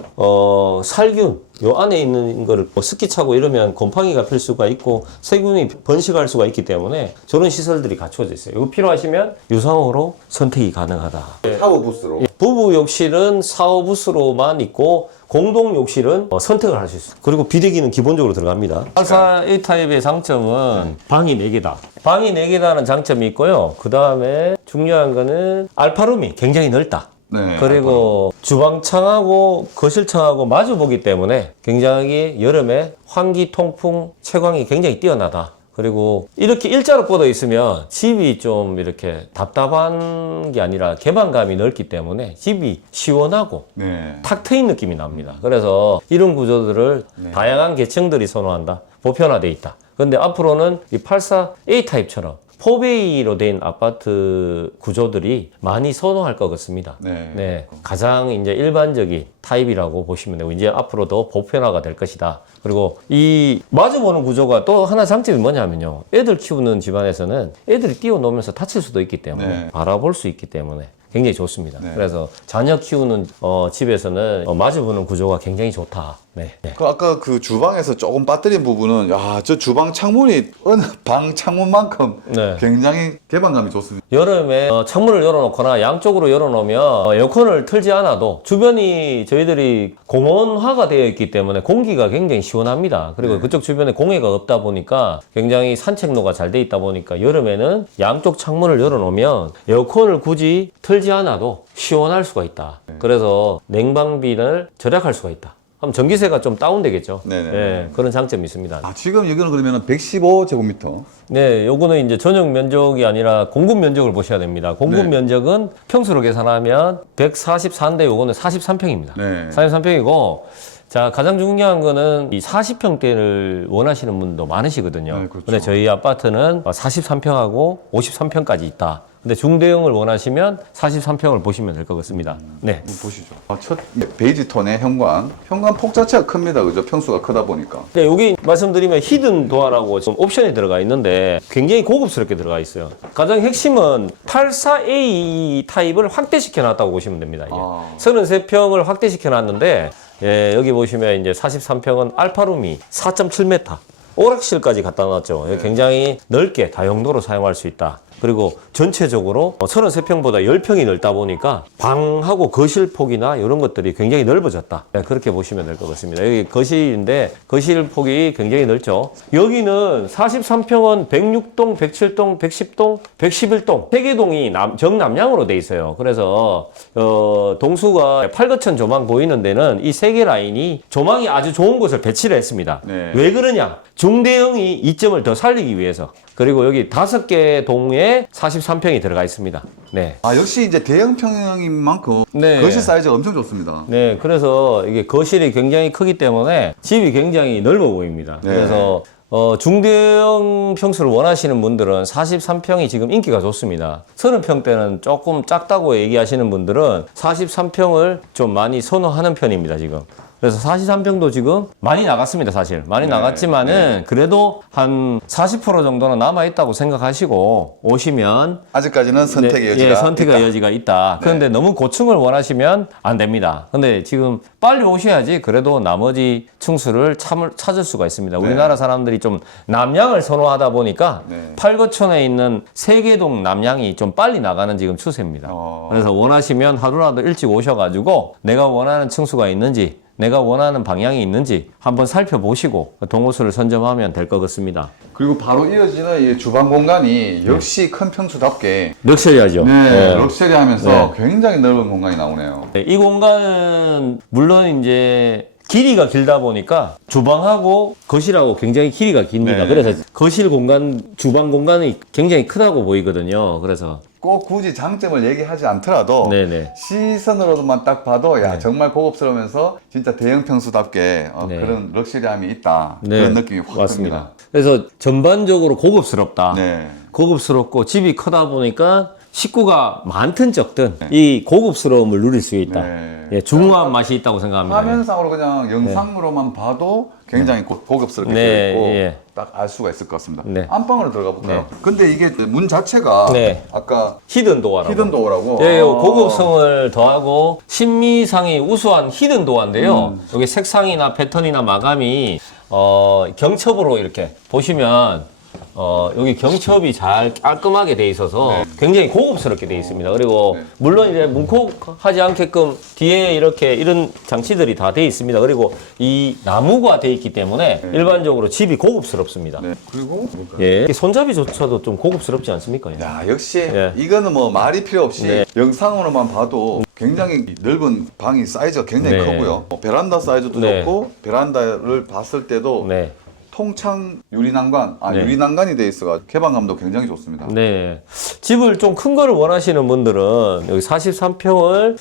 살균 요 안에 있는 거를 뭐 습기 차고 이러면 곰팡이가 필 수가 있고 세균이 번식할 수가 있기 때문에 저런 시설들이 갖춰져 있어요. 이거 필요하시면 유상으로 선택이 가능하다. 샤워 부스로. 부부 욕실은 샤워부스로만 있고 공동 욕실은 선택을 할 수 있어요. 그리고 비대기는 기본적으로 들어갑니다. 84A 타입의 장점은 방이 4개다. 방이 4개다는 장점이 있고요. 그 다음에 중요한 거는 알파룸이 굉장히 넓다. 네. 그리고 주방창하고 거실창하고 마주 보기 때문에 굉장히 여름에 환기, 통풍, 채광이 굉장히 뛰어나다. 그리고 이렇게 일자로 뻗어 있으면 집이 좀 이렇게 답답한 게 아니라 개방감이 넓기 때문에 집이 시원하고 네. 탁 트인 느낌이 납니다. 그래서 이런 구조들을 다양한 계층들이 선호한다. 보편화돼 있다. 그런데 앞으로는 이 84A 타입처럼 4베이로 된 아파트 구조들이 많이 선호할 것 같습니다. 네. 가장 이제 일반적인 타입이라고 보시면 되고 이제 앞으로도 보편화가 될 것이다. 그리고 이 마주보는 구조가 또 하나 장점이 뭐냐면요. 애들 키우는 집안에서는 애들이 뛰어놀면서 다칠 수도 있기 때문에 네. 바라볼 수 있기 때문에 굉장히 좋습니다. 네. 그래서 자녀 키우는 집에서는 마주보는 구조가 굉장히 좋다. 네. 그 아까 그 주방에서 조금 빠뜨린 부분은 야, 저 주방 창문이 어느 방 창문만큼 네. 굉장히 개방감이 좋습니다. 여름에 창문을 열어놓거나 양쪽으로 열어놓으면 에어컨을 틀지 않아도 주변이 저희들이 공원화가 되어 있기 때문에 공기가 굉장히 시원합니다. 그리고 그쪽 주변에 공해가 없다 보니까 굉장히 산책로가 잘 돼 있다 보니까 여름에는 양쪽 창문을 열어놓으면 에어컨을 굳이 틀지 않아도 시원할 수가 있다. 그래서 냉방비를 절약할 수가 있다. 그럼 전기세가 좀 다운되겠죠. 네네. 네, 그런 장점이 있습니다. 아, 지금 여기는 그러면 115제곱미터. 네, 요거는 이제 전용 면적이 아니라 공급 면적을 보셔야 됩니다. 공급 네. 면적은 평수로 계산하면 144인데 요거는 43평입니다. 네. 43평이고, 자, 가장 중요한 거는 이 40평대를 원하시는 분도 많으시거든요. 네, 그렇죠. 근데 저희 아파트는 43평하고 53평까지 있다. 근데 중대형을 원하시면 43평을 보시면 될 것 같습니다. 네. 한번 보시죠. 아, 첫 베이지 톤의 현관. 현관 폭 자체가 큽니다. 그죠? 평수가 크다 보니까. 네, 여기 말씀드리면 히든 도어라고 좀 옵션이 들어가 있는데 굉장히 고급스럽게 들어가 있어요. 가장 핵심은 84A 타입을 확대시켜 놨다고 보시면 됩니다. 이게. 33평을 확대시켜 놨는데 예, 여기 보시면 이제 43평은 알파룸이 4.7m. 오락실까지 갖다 놨죠. 굉장히 넓게 다용도로 사용할 수 있다. 그리고 전체적으로 33평보다 10평이 넓다 보니까 방하고 거실 폭이나 이런 것들이 굉장히 넓어졌다. 그렇게 보시면 될 것 같습니다. 여기 거실인데 거실 폭이 굉장히 넓죠. 여기는 43평은 106동, 107동, 110동, 111동 3개 동이 정남향으로 돼 있어요. 그래서 동수가 팔거천 조망 보이는 데는 이 3개 라인이 조망이 아주 좋은 곳을 배치를 했습니다. 네. 왜 그러냐? 중대형이 이점을 더 살리기 위해서. 그리고 여기 5개 동에 43평이 들어가 있습니다. 네. 아, 역시 이제 대형 평형인 만큼 네. 거실 사이즈가 엄청 좋습니다. 네. 그래서 이게 거실이 굉장히 크기 때문에 집이 굉장히 넓어 보입니다. 네. 그래서 중대형 평수를 원하시는 분들은 43평이 지금 인기가 좋습니다. 30평대는 조금 작다고 얘기하시는 분들은 43평을 좀 많이 선호하는 편입니다, 지금. 그래서 43평도 지금 많이 나갔습니다, 사실. 많이 나갔지만은 그래도 한 40% 정도는 남아있다고 생각하시고 오시면 아직까지는 선택의 여지가 예, 선택의 있다. 여지가 있다. 그런데 너무 고층을 원하시면 안 됩니다. 근데 지금 빨리 오셔야지 그래도 나머지 층수를 찾을 수가 있습니다. 우리나라 사람들이 좀 남양을 선호하다 보니까 팔거천에 있는 세계동 남양이 좀 빨리 나가는 지금 추세입니다. 그래서 원하시면 하루라도 일찍 오셔가지고 내가 원하는 층수가 있는지 내가 원하는 방향이 있는지 한번 살펴보시고 동호수를 선점하면 될 것 같습니다. 그리고 바로 이어지는 이 주방 공간이 역시 큰 평수답게 럭셔리하죠. 럭셔리하면서 굉장히 넓은 공간이 나오네요. 네, 이 공간은 물론 이제 길이가 길다 보니까 주방하고 거실하고 굉장히 길이가 깁니다. 그래서 거실 공간, 주방 공간이 굉장히 크다고 보이거든요. 그래서 꼭 굳이 장점을 얘기하지 않더라도 시선으로만 딱 봐도 야 정말 고급스러우면서 진짜 대형 평수답게 그런 럭셔리함이 있다. 그런 느낌이 확 맞습니다. 듭니다. 그래서 전반적으로 고급스럽다. 네. 고급스럽고 집이 크다 보니까 식구가 많든 적든 이 고급스러움을 누릴 수 있다. 예, 중후한 맛이 있다고 생각합니다. 화면상으로 그냥 영상으로만 봐도 굉장히 고급스럽게 되어 있고 딱 알 수가 있을 것 같습니다. 안방으로 들어가 볼까요? 근데 이게 문 자체가 아까 히든 도어라고. 예, 고급성을 더하고 신미상이 우수한 히든 도어인데요. 여기 색상이나 패턴이나 마감이 경첩으로 이렇게 보시면 여기 경첩이 잘 깔끔하게 돼 있어서 굉장히 고급스럽게 돼 있습니다. 그리고 물론 이제 뭉콕하지 않게끔 뒤에 이렇게 이런 장치들이 다 돼 있습니다. 그리고 이 나무가 돼 있기 때문에 일반적으로 집이 고급스럽습니다. 그리고 예, 손잡이조차도 좀 고급스럽지 않습니까? 야, 역시 이거는 뭐 말이 필요 없이 영상으로만 봐도 굉장히 넓은 방이 사이즈가 굉장히 크고요. 베란다 사이즈도 좋고 베란다를 봤을 때도 통창 유리난간, 유리난간이 돼 있어가 개방감도 굉장히 좋습니다. 네. 집을 좀 큰 거를 원하시는 분들은 여기 43평을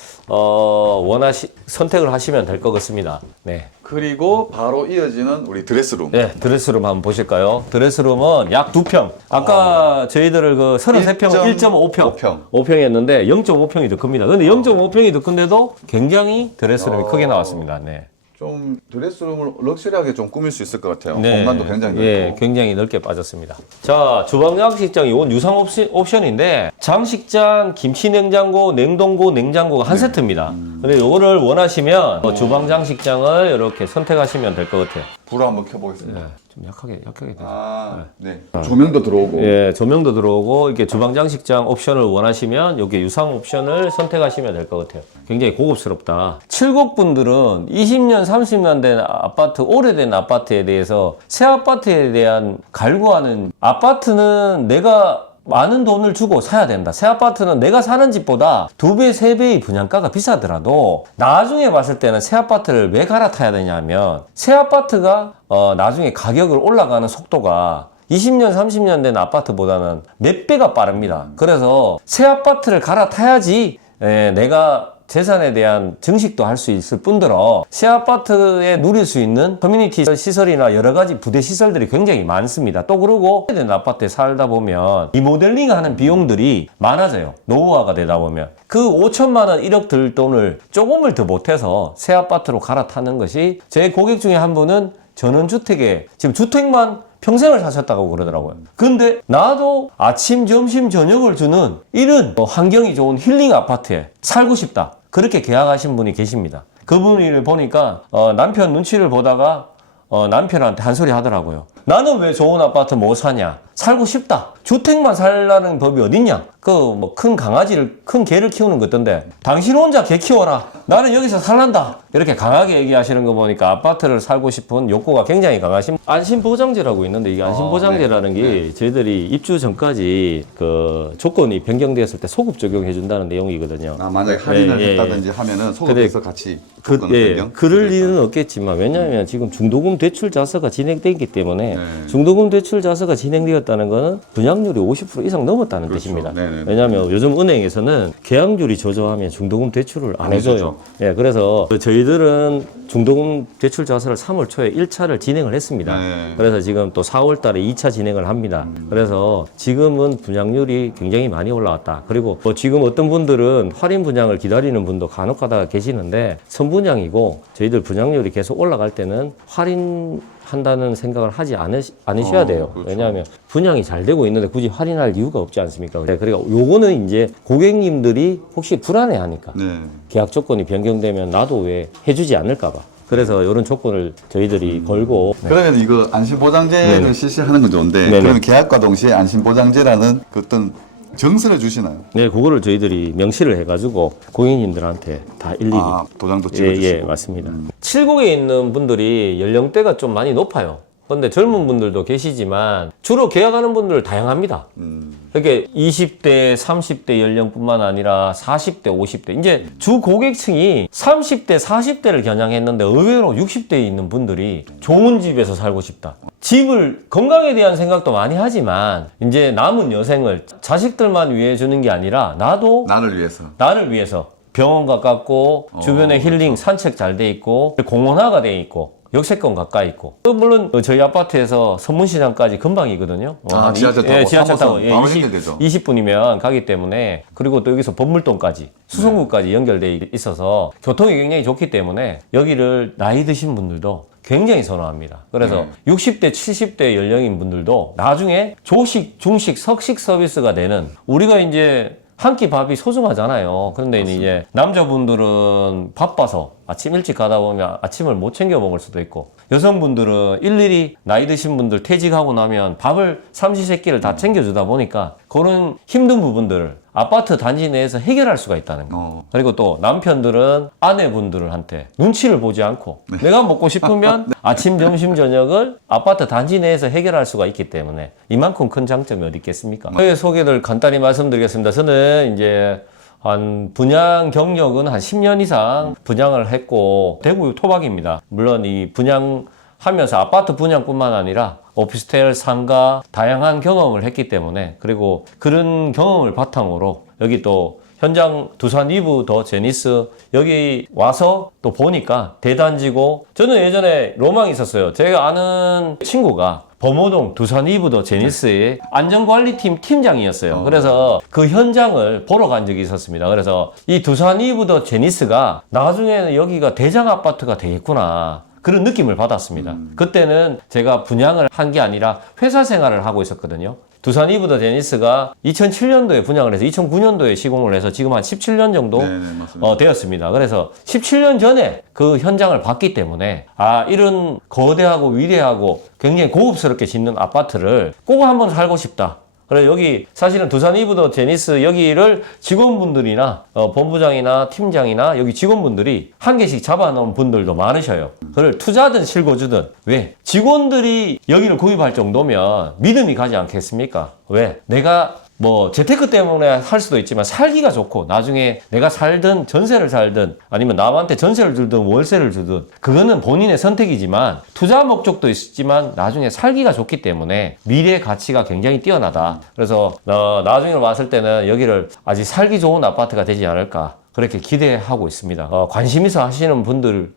선택을 하시면 될 것 같습니다. 네. 그리고 바로 이어지는 우리 드레스룸. 네, 드레스룸 한번 보실까요? 드레스룸은 약 2평. 아까 저희들을 그 33평은 1.5평. 5평이었는데 0.5평이 더 큽니다. 근데 0.5평이 더 큰데도 굉장히 드레스룸이 크게 나왔습니다. 네. 좀 드레스룸을 럭셔리하게 좀 꾸밀 수 있을 것 같아요. 공간도 굉장히 넓고. 예, 굉장히 넓게 빠졌습니다. 자, 주방 장식장 이건 유상 옵션인데 장식장, 김치 냉장고, 냉동고, 냉장고가 한 세트입니다. 근데 요거를 원하시면 주방 장식장을 이렇게 선택하시면 될 것 같아요. 불을 한번 켜보겠습니다. 좀 약하게 되죠. 조명도 들어오고. 예, 조명도 들어오고 이렇게 주방 장식장 옵션을 원하시면 여기 유상 옵션을 선택하시면 될 것 같아요. 굉장히 고급스럽다. 칠곡 분들은 20년, 30년 된 아파트, 오래된 아파트에 대해서 새 아파트에 대한 갈구하는 아파트는 내가 많은 돈을 주고 사야 된다. 새 아파트는 내가 사는 집보다 2배, 3배의 분양가가 비싸더라도 나중에 봤을 때는 새 아파트를 왜 갈아타야 되냐면 새 아파트가 나중에 가격을 올라가는 속도가 20년, 30년 된 아파트보다는 몇 배가 빠릅니다. 그래서 새 아파트를 갈아타야지 내가 재산에 대한 증식도 할 수 있을 뿐더러 새 아파트에 누릴 수 있는 커뮤니티 시설이나 여러 가지 부대 시설들이 굉장히 많습니다. 또 그러고 오래된 아파트에 살다 보면 리모델링 하는 비용들이 많아져요. 노후화가 되다 보면 그 5천만 원, 1억 들 돈을 조금을 더 못해서 새 아파트로 갈아타는 것이 제 고객 중에 한 분은 전원주택에 지금 주택만 평생을 사셨다고 그러더라고요. 근데 나도 아침, 점심, 저녁을 주는 이런 환경이 좋은 힐링 아파트에 살고 싶다. 그렇게 계약하신 분이 계십니다. 그분을 보니까 남편 눈치를 보다가 남편한테 한 소리 하더라고요. 나는 왜 좋은 아파트 못 사냐? 살고 싶다. 주택만 살라는 법이 어딨냐? 그 뭐 큰 강아지를, 큰 개를 키우는 것 같던데 당신 혼자 개 키워라. 나는 여기서 살란다. 이렇게 강하게 얘기하시는 거 보니까 아파트를 살고 싶은 욕구가 굉장히 강하신 안심보장제라고 있는데 이게 안심보장제라는 게 저희들이 입주 전까지 그 조건이 변경되었을 때 소급 적용해 준다는 내용이거든요. 만약에 할인을 했다든지 하면은 소급해서 같이 조건을 그럴 일은 없겠지만 왜냐하면 지금 중도금 대출 자서가 진행되기 때문에 중도금 대출 자서가 진행되었다는 것은 분양률이 50% 이상 넘었다는 뜻입니다. 왜냐하면 요즘 은행에서는 계약률이 저조하면 중도금 대출을 안 해줘요. 예, 그래서 저희들은 중도금 대출 자서를 3월 초에 1차를 진행을 했습니다. 그래서 지금 또 4월 달에 2차 진행을 합니다. 그래서 지금은 분양률이 굉장히 많이 올라왔다. 그리고 뭐 지금 어떤 분들은 할인 분양을 기다리는 분도 간혹 가다가 계시는데 선분양이고 저희들 분양률이 계속 올라갈 때는 할인한다는 생각을 하지 않으셔야 돼요. 그렇죠. 왜냐하면 분양이 잘 되고 있는데 굳이 할인할 이유가 없지 않습니까? 그러니까 요거는 이제 고객님들이 혹시 불안해하니까 계약 조건이 변경되면 나도 왜 해주지 않을까봐. 그래서 이런 조건을 저희들이 걸고. 그러면 이거 안심보장제를 실시하는 건 좋은데 그러면 계약과 동시에 안심보장제라는 그 어떤 정서를 주시나요? 네, 그거를 저희들이 명시를 해가지고 고객님들한테 다 일일이 도장도 찍어주시고. 예, 맞습니다. 70에 있는 분들이 연령대가 좀 많이 높아요. 그런데 젊은 분들도 계시지만 주로 계약하는 분들 다양합니다. 그러니까 20대, 30대 연령뿐만 아니라 40대, 50대 이제 주 고객층이 30대, 40대를 겨냥했는데 의외로 60대에 있는 분들이 좋은 집에서 살고 싶다. 집을 건강에 대한 생각도 많이 하지만 이제 남은 여생을 자식들만 위해 주는 게 아니라 나를 위해서 병원 가깝고 주변에 힐링 산책 잘 돼 있고 공원화가 돼 있고 역세권 가까이 있고 물론 저희 아파트에서 서문시장까지 금방이거든요. 지하철 타고 20분이면 가기 때문에 그리고 또 여기서 법물동까지 수성구까지 연결돼 있어서 교통이 굉장히 좋기 때문에 여기를 나이 드신 분들도 굉장히 선호합니다. 그래서 60대, 70대 연령인 분들도 나중에 조식, 중식, 석식 서비스가 되는 우리가 이제 한 끼 밥이 소중하잖아요. 그런데 이제 남자분들은 바빠서 아침 일찍 가다 보면 아침을 못 챙겨 먹을 수도 있고 여성분들은 일일이 나이 드신 분들 퇴직하고 나면 밥을 삼시세끼를 다 챙겨주다 보니까 그런 힘든 부분들을 아파트 단지 내에서 해결할 수가 있다는 거. 그리고 또 남편들은 아내분들한테 눈치를 보지 않고 내가 먹고 싶으면 아침, 점심, 저녁을 아파트 단지 내에서 해결할 수가 있기 때문에 이만큼 큰 장점이 어디 있겠습니까? 저의 소개를 간단히 말씀드리겠습니다. 저는 이제 한 분양 경력은 한 10년 이상 분양을 했고 대구 토박입니다. 물론 이 분양하면서 아파트 분양뿐만 아니라 오피스텔, 상가 다양한 경험을 했기 때문에 그리고 그런 경험을 바탕으로 여기 또 현장 두산 이브 더 제니스 여기 와서 또 보니까 대단지고 저는 예전에 로망이 있었어요. 제가 아는 친구가 범호동 두산 이브 더 제니스의 안전관리팀 팀장이었어요. 그래서 그 현장을 보러 간 적이 있었습니다. 그래서 이 두산 이브 더 제니스가 나중에는 여기가 대장 아파트가 되겠구나. 그런 느낌을 받았습니다. 그때는 제가 분양을 한 게 아니라 회사 생활을 하고 있었거든요. 두산 이브 더 제니스가 2007년도에 분양을 해서 2009년도에 시공을 해서 지금 한 17년 정도 되었습니다. 그래서 17년 전에 그 현장을 봤기 때문에 이런 거대하고 위대하고 굉장히 고급스럽게 짓는 아파트를 꼭 한번 살고 싶다. 그래서 여기 사실은 두산 이브 더 제니스 여기를 직원분들이나 본부장이나 팀장이나 여기 직원분들이 한 개씩 잡아놓은 분들도 많으셔요. 그걸 투자든 실거주든 왜? 직원들이 여기를 구입할 정도면 믿음이 가지 않겠습니까? 왜? 내가 뭐 재테크 때문에 할 수도 있지만 살기가 좋고 나중에 내가 살든 전세를 살든 아니면 남한테 전세를 주든 월세를 주든 그거는 본인의 선택이지만 투자 목적도 있지만 나중에 살기가 좋기 때문에 미래 가치가 굉장히 뛰어나다. 그래서 나중에 왔을 때는 여기를 아주 살기 좋은 아파트가 되지 않을까 그렇게 기대하고 있습니다. 관심 있어 하시는 분들은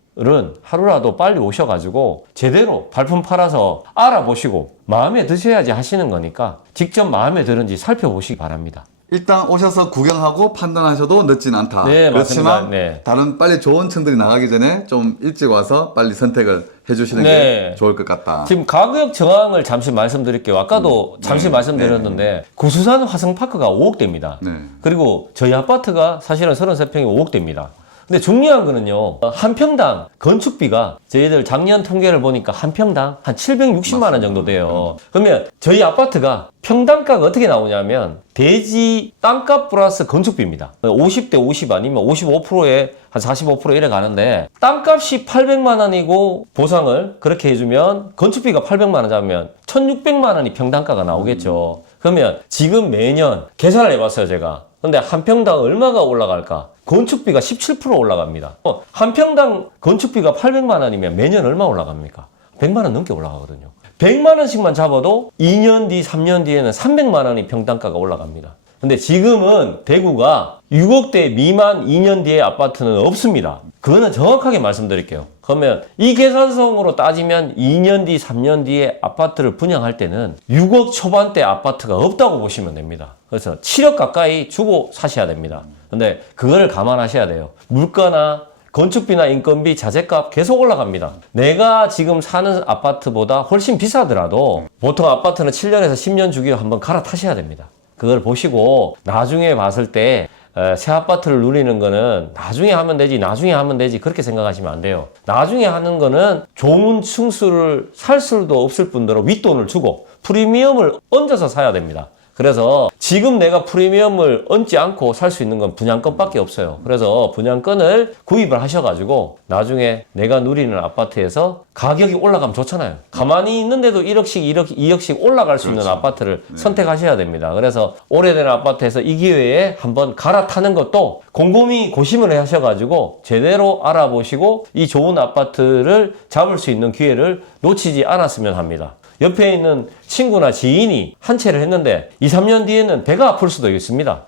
하루라도 빨리 오셔가지고 제대로 발품 팔아서 알아보시고 마음에 드셔야지 하시는 거니까 직접 마음에 드는지 살펴보시기 바랍니다. 일단 오셔서 구경하고 판단하셔도 늦진 않다. 네, 그렇지만 맞습니다. 다른 빨리 좋은 층들이 나가기 전에 좀 일찍 와서 빨리 선택을 해주시는 게 좋을 것 같다. 지금 가격 정황을 잠시 말씀드릴게요. 아까도 잠시 말씀드렸는데 구수산 화성파크가 5억대입니다. 그리고 저희 아파트가 사실은 33평이 5억대입니다. 근데 중요한 거는요, 한 평당 건축비가 저희들 작년 통계를 보니까 한 평당 한 760만 원 정도 돼요. 그러면 저희 아파트가 평당가가 어떻게 나오냐면 대지 땅값 플러스 건축비입니다. 50대 50 아니면 55%에 한 45% 이래 가는데 땅값이 800만 원이고 보상을 그렇게 해주면 건축비가 800만 원 잡으면 1600만 원이 평당가가 나오겠죠. 그러면 지금 매년 계산을 해봤어요, 제가. 근데 한 평당 얼마가 올라갈까? 건축비가 17% 올라갑니다. 한 평당 건축비가 800만 원이면 매년 얼마 올라갑니까? 100만 원 넘게 올라가거든요. 100만 원씩만 잡아도 2년 뒤, 3년 뒤에는 300만 원이 평당가가 올라갑니다. 근데 지금은 대구가 6억대 미만 2년 뒤에 아파트는 없습니다. 그거는 정확하게 말씀드릴게요. 그러면 이 계산성으로 따지면 2년 뒤, 3년 뒤에 아파트를 분양할 때는 6억 초반대 아파트가 없다고 보시면 됩니다. 그래서 7억 가까이 주고 사셔야 됩니다. 근데 그거를 감안하셔야 돼요. 물가나 건축비나 인건비, 자재값 계속 올라갑니다. 내가 지금 사는 아파트보다 훨씬 비싸더라도 보통 아파트는 7년에서 10년 주기로 한번 갈아타셔야 됩니다. 그걸 보시고 나중에 봤을 때 새 아파트를 누리는 거는 나중에 하면 되지 그렇게 생각하시면 안 돼요. 나중에 하는 거는 좋은 층수를 살 수도 없을 뿐더러 윗돈을 주고 프리미엄을 얹어서 사야 됩니다. 그래서 지금 내가 프리미엄을 얹지 않고 살 수 있는 건 분양권밖에 없어요. 그래서 분양권을 구입을 하셔가지고 나중에 내가 누리는 아파트에서 가격이 올라가면 좋잖아요. 가만히 있는데도 1억씩, 2억씩 올라갈 수 있는 아파트를 선택하셔야 됩니다. 그래서 오래된 아파트에서 이 기회에 한번 갈아타는 것도 곰곰이 고심을 하셔가지고 제대로 알아보시고 이 좋은 아파트를 잡을 수 있는 기회를 놓치지 않았으면 합니다. 옆에 있는 친구나 지인이 한 채를 했는데 2, 3년 뒤에는 배가 아플 수도 있습니다.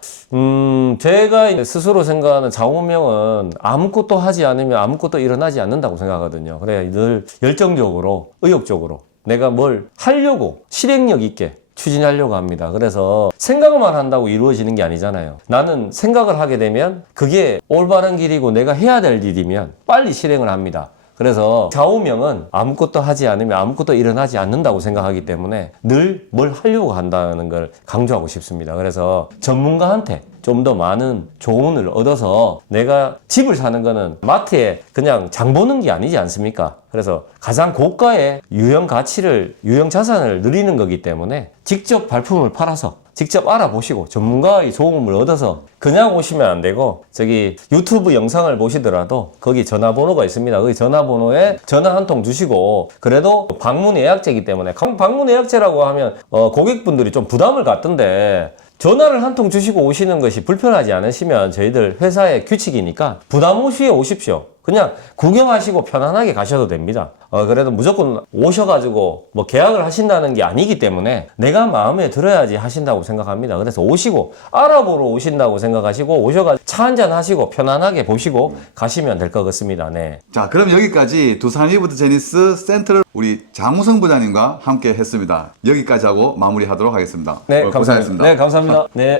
제가 스스로 생각하는 좌우명은 아무것도 하지 않으면 아무것도 일어나지 않는다고 생각하거든요. 그래 늘 열정적으로, 의욕적으로 내가 뭘 하려고 실행력 있게 추진하려고 합니다. 그래서 생각만 한다고 이루어지는 게 아니잖아요. 나는 생각을 하게 되면 그게 올바른 길이고 내가 해야 될 일이면 빨리 실행을 합니다. 그래서 좌우명은 아무것도 하지 않으면 아무것도 일어나지 않는다고 생각하기 때문에 늘 뭘 하려고 한다는 걸 강조하고 싶습니다. 그래서 전문가한테 좀 더 많은 조언을 얻어서 내가 집을 사는 거는 마트에 그냥 장 보는 게 아니지 않습니까? 그래서 가장 고가의 유형 가치를, 유형 자산을 누리는 거기 때문에 직접 발품을 팔아서 직접 알아보시고 전문가의 도움을 얻어서 그냥 오시면 안 되고 저기 유튜브 영상을 보시더라도 거기 전화번호가 있습니다. 거기 전화번호에 전화 한 통 주시고 그래도 방문 예약제이기 때문에 방문 예약제라고 하면 고객분들이 좀 부담을 갖던데 전화를 한 통 주시고 오시는 것이 불편하지 않으시면 저희들 회사의 규칙이니까 부담 없이 오십시오. 그냥 구경하시고 편안하게 가셔도 됩니다. 그래도 무조건 오셔가지고 뭐 계약을 하신다는 게 아니기 때문에 내가 마음에 들어야지 하신다고 생각합니다. 그래서 오시고 알아보러 오신다고 생각하시고 오셔가지고 차 한잔 하시고 편안하게 보시고 가시면 될 것 같습니다. 네. 자, 그럼 여기까지 두산 리버트 제니스 센트럴 우리 장우성 부장님과 함께 했습니다. 여기까지 하고 마무리하도록 하겠습니다. 네, 고생하셨습니다. 네, 감사합니다. 네.